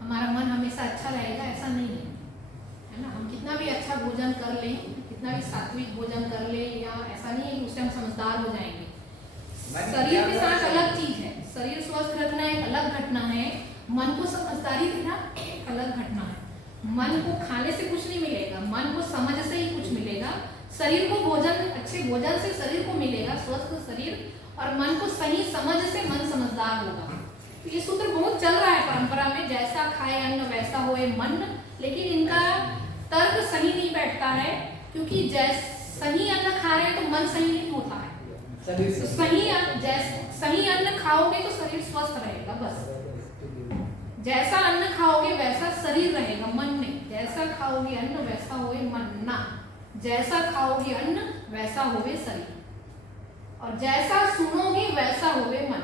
हमारा मन हमेशा अच्छा रहेगा, ऐसा नहीं है ना। हम कितना भी अच्छा भोजन कर लें, कितना भी सात्विक भोजन कर ले, या ऐसा नहीं है कि उससे हम समझदार हो जाएंगे। शरीर के साथ अलग चीज है, शरीर स्वस्थ रखना एक अलग घटना है, मन को समझदारी देना एक अलग घटना है। मन को खाने से कुछ नहीं मिलेगा, मन को समझ से ही कुछ मिलेगा। शरीर को भोजन, अच्छे भोजन से शरीर को मिलेगा स्वस्थ शरीर, और मन को सही समझ से मन समझदार होगा। तो ये सूत्र बहुत चल रहा है परंपरा में, जैसा खाए अन्न वैसा होए मन, लेकिन इनका तर्क सही नहीं बैठता है, क्योंकि सही अन्न खा रहे हैं तो मन सही नहीं होता है। तो सही अन्न खाओगे तो शरीर स्वस्थ रहेगा, बस। जैसा अन्न खाओगे वैसा शरीर रहेगा, मन नहीं। जैसा खाओगे अन्न वैसा होए मन, ना जैसा खाओगे अन्न वैसा होवे शरीर, और जैसा सुनोगे वैसा होवे मन।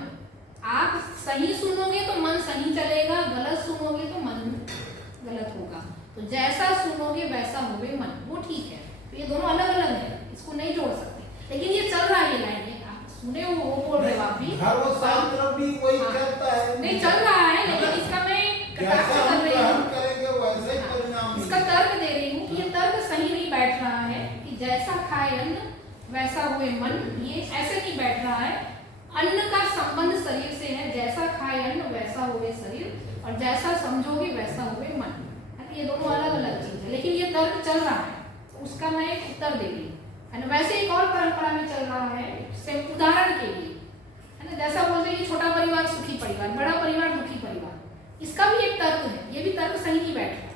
आप सही सुनोगे तो मन सही चलेगा, गलत सुनोगे तो मन गलत होगा। तो जैसा सुनोगे वैसा होवे मन, वो ठीक है। तो ये दोनों अलग अलग है, इसको नहीं जोड़ सकते, लेकिन ये चल रहा है, ये लाइन आप सुने वो बोल रहे हो आप भी, धर्मशास्त्र भी वही करता है, नहीं चल रहा है, लेकिन इसका मैं कटाक्ष कर रही हूँ, करेंगे वैसे ही परिणाम, इसका तर्क दे रही हूँ कि ये तर्क सही नहीं बैठ रहा है कि जैसा खाए अन्न वैसा हुए मन, ये ऐसे नहीं बैठ रहा है। अन्न का संबंध शरीर से है, जैसा खाए अन्न वैसा हुए शरीर, और जैसा समझोगे वैसा हुए मन, है ना। ये दोनों अलग अलग चीज है, लेकिन ये तर्क चल रहा है, तो उसका मैं एक उत्तर दे रही हूँ। वैसे एक और परंपरा में चल रहा है, उदाहरण के लिए, है ना, जैसा बोलते हैं कि छोटा परिवार सुखी परिवार, बड़ा परिवार दुखी परिवार, इसका भी एक तर्क है, ये भी तर्क सही नहीं बैठ रहा।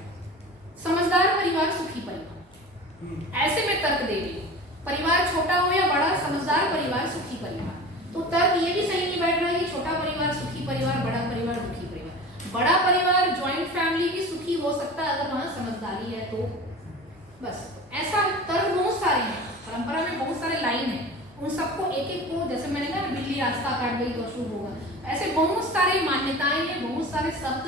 समझदार परिवार सुखी परिवार, ऐसे में तर्क दे रही हूँ। परिवार छोटा हो या बड़ा, समझदार परिवार सुखी परिवार, तो तर्क ये भी सही नहीं बैठ रहा है कि छोटा परिवार सुखी परिवार, बड़ा परिवार दुखी परिवार। बड़ा परिवार ज्वाइंट फैमिली भी सुखी हो सकता है अगर वहां समझदारी है तो, बस। ऐसा तर्क बहुत सारे हैं, परंपरा में बहुत सारे लाइन है, उन सबको एक एक को, जैसे मैंने कहा बिल्ली रास्ता काट गई तो अशुभ होगा, ऐसे बहुत सारी मान्यताएं हैं, बहुत सारे शब्द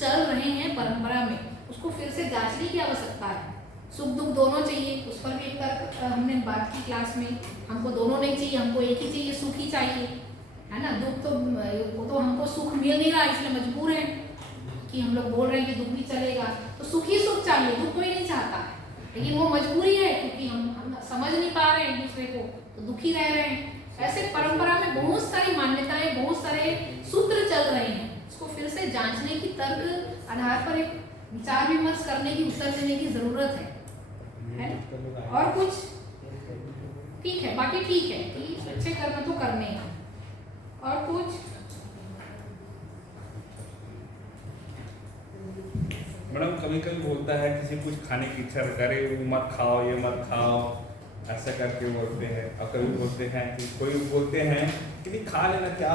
चल रहे हैं परंपरा में, उसको फिर से जांचने की आवश्यकता है। सुख दुख दोनों चाहिए, उस पर भी एक तर्क हमने बात की क्लास में, हमको दोनों नहीं चाहिए, हमको एक ही चाहिए, सुख ही चाहिए, है ना। दुख तो हमको सुख मिल नहीं रहा, इसलिए मजबूर है कि हम लोग बोल रहे हैं कि दुख भी चलेगा, तो सुख ही सुख चाहिए, दुख कोई नहीं चाहता है, लेकिन वो मजबूरी है, क्योंकि हम समझ नहीं पा रहे हैं एक दूसरे को, तो दुखी रह रहे हैं। ऐसे परंपरा में बहुत सारी मान्यताएं, बहुत सारे सूत्र चल रहे हैं, इसको फिर से जांचने की, तर्क आधार पर एक विचार विमर्श करने की, उत्तर देने की जरूरत है। और कुछ ठीक है, बाकी ठीक है कि अच्छे कर्म तो करने हैं। और कुछ मैडम, कभी कभी बोलता है किसी कुछ खाने की इच्छा करे, वो मत खाओ, ये मत खाओ, ऐसा करके बोलते हैं। और कभी बोलते हैं कि कोई बोलते हैं कि नहीं खा लेना, क्या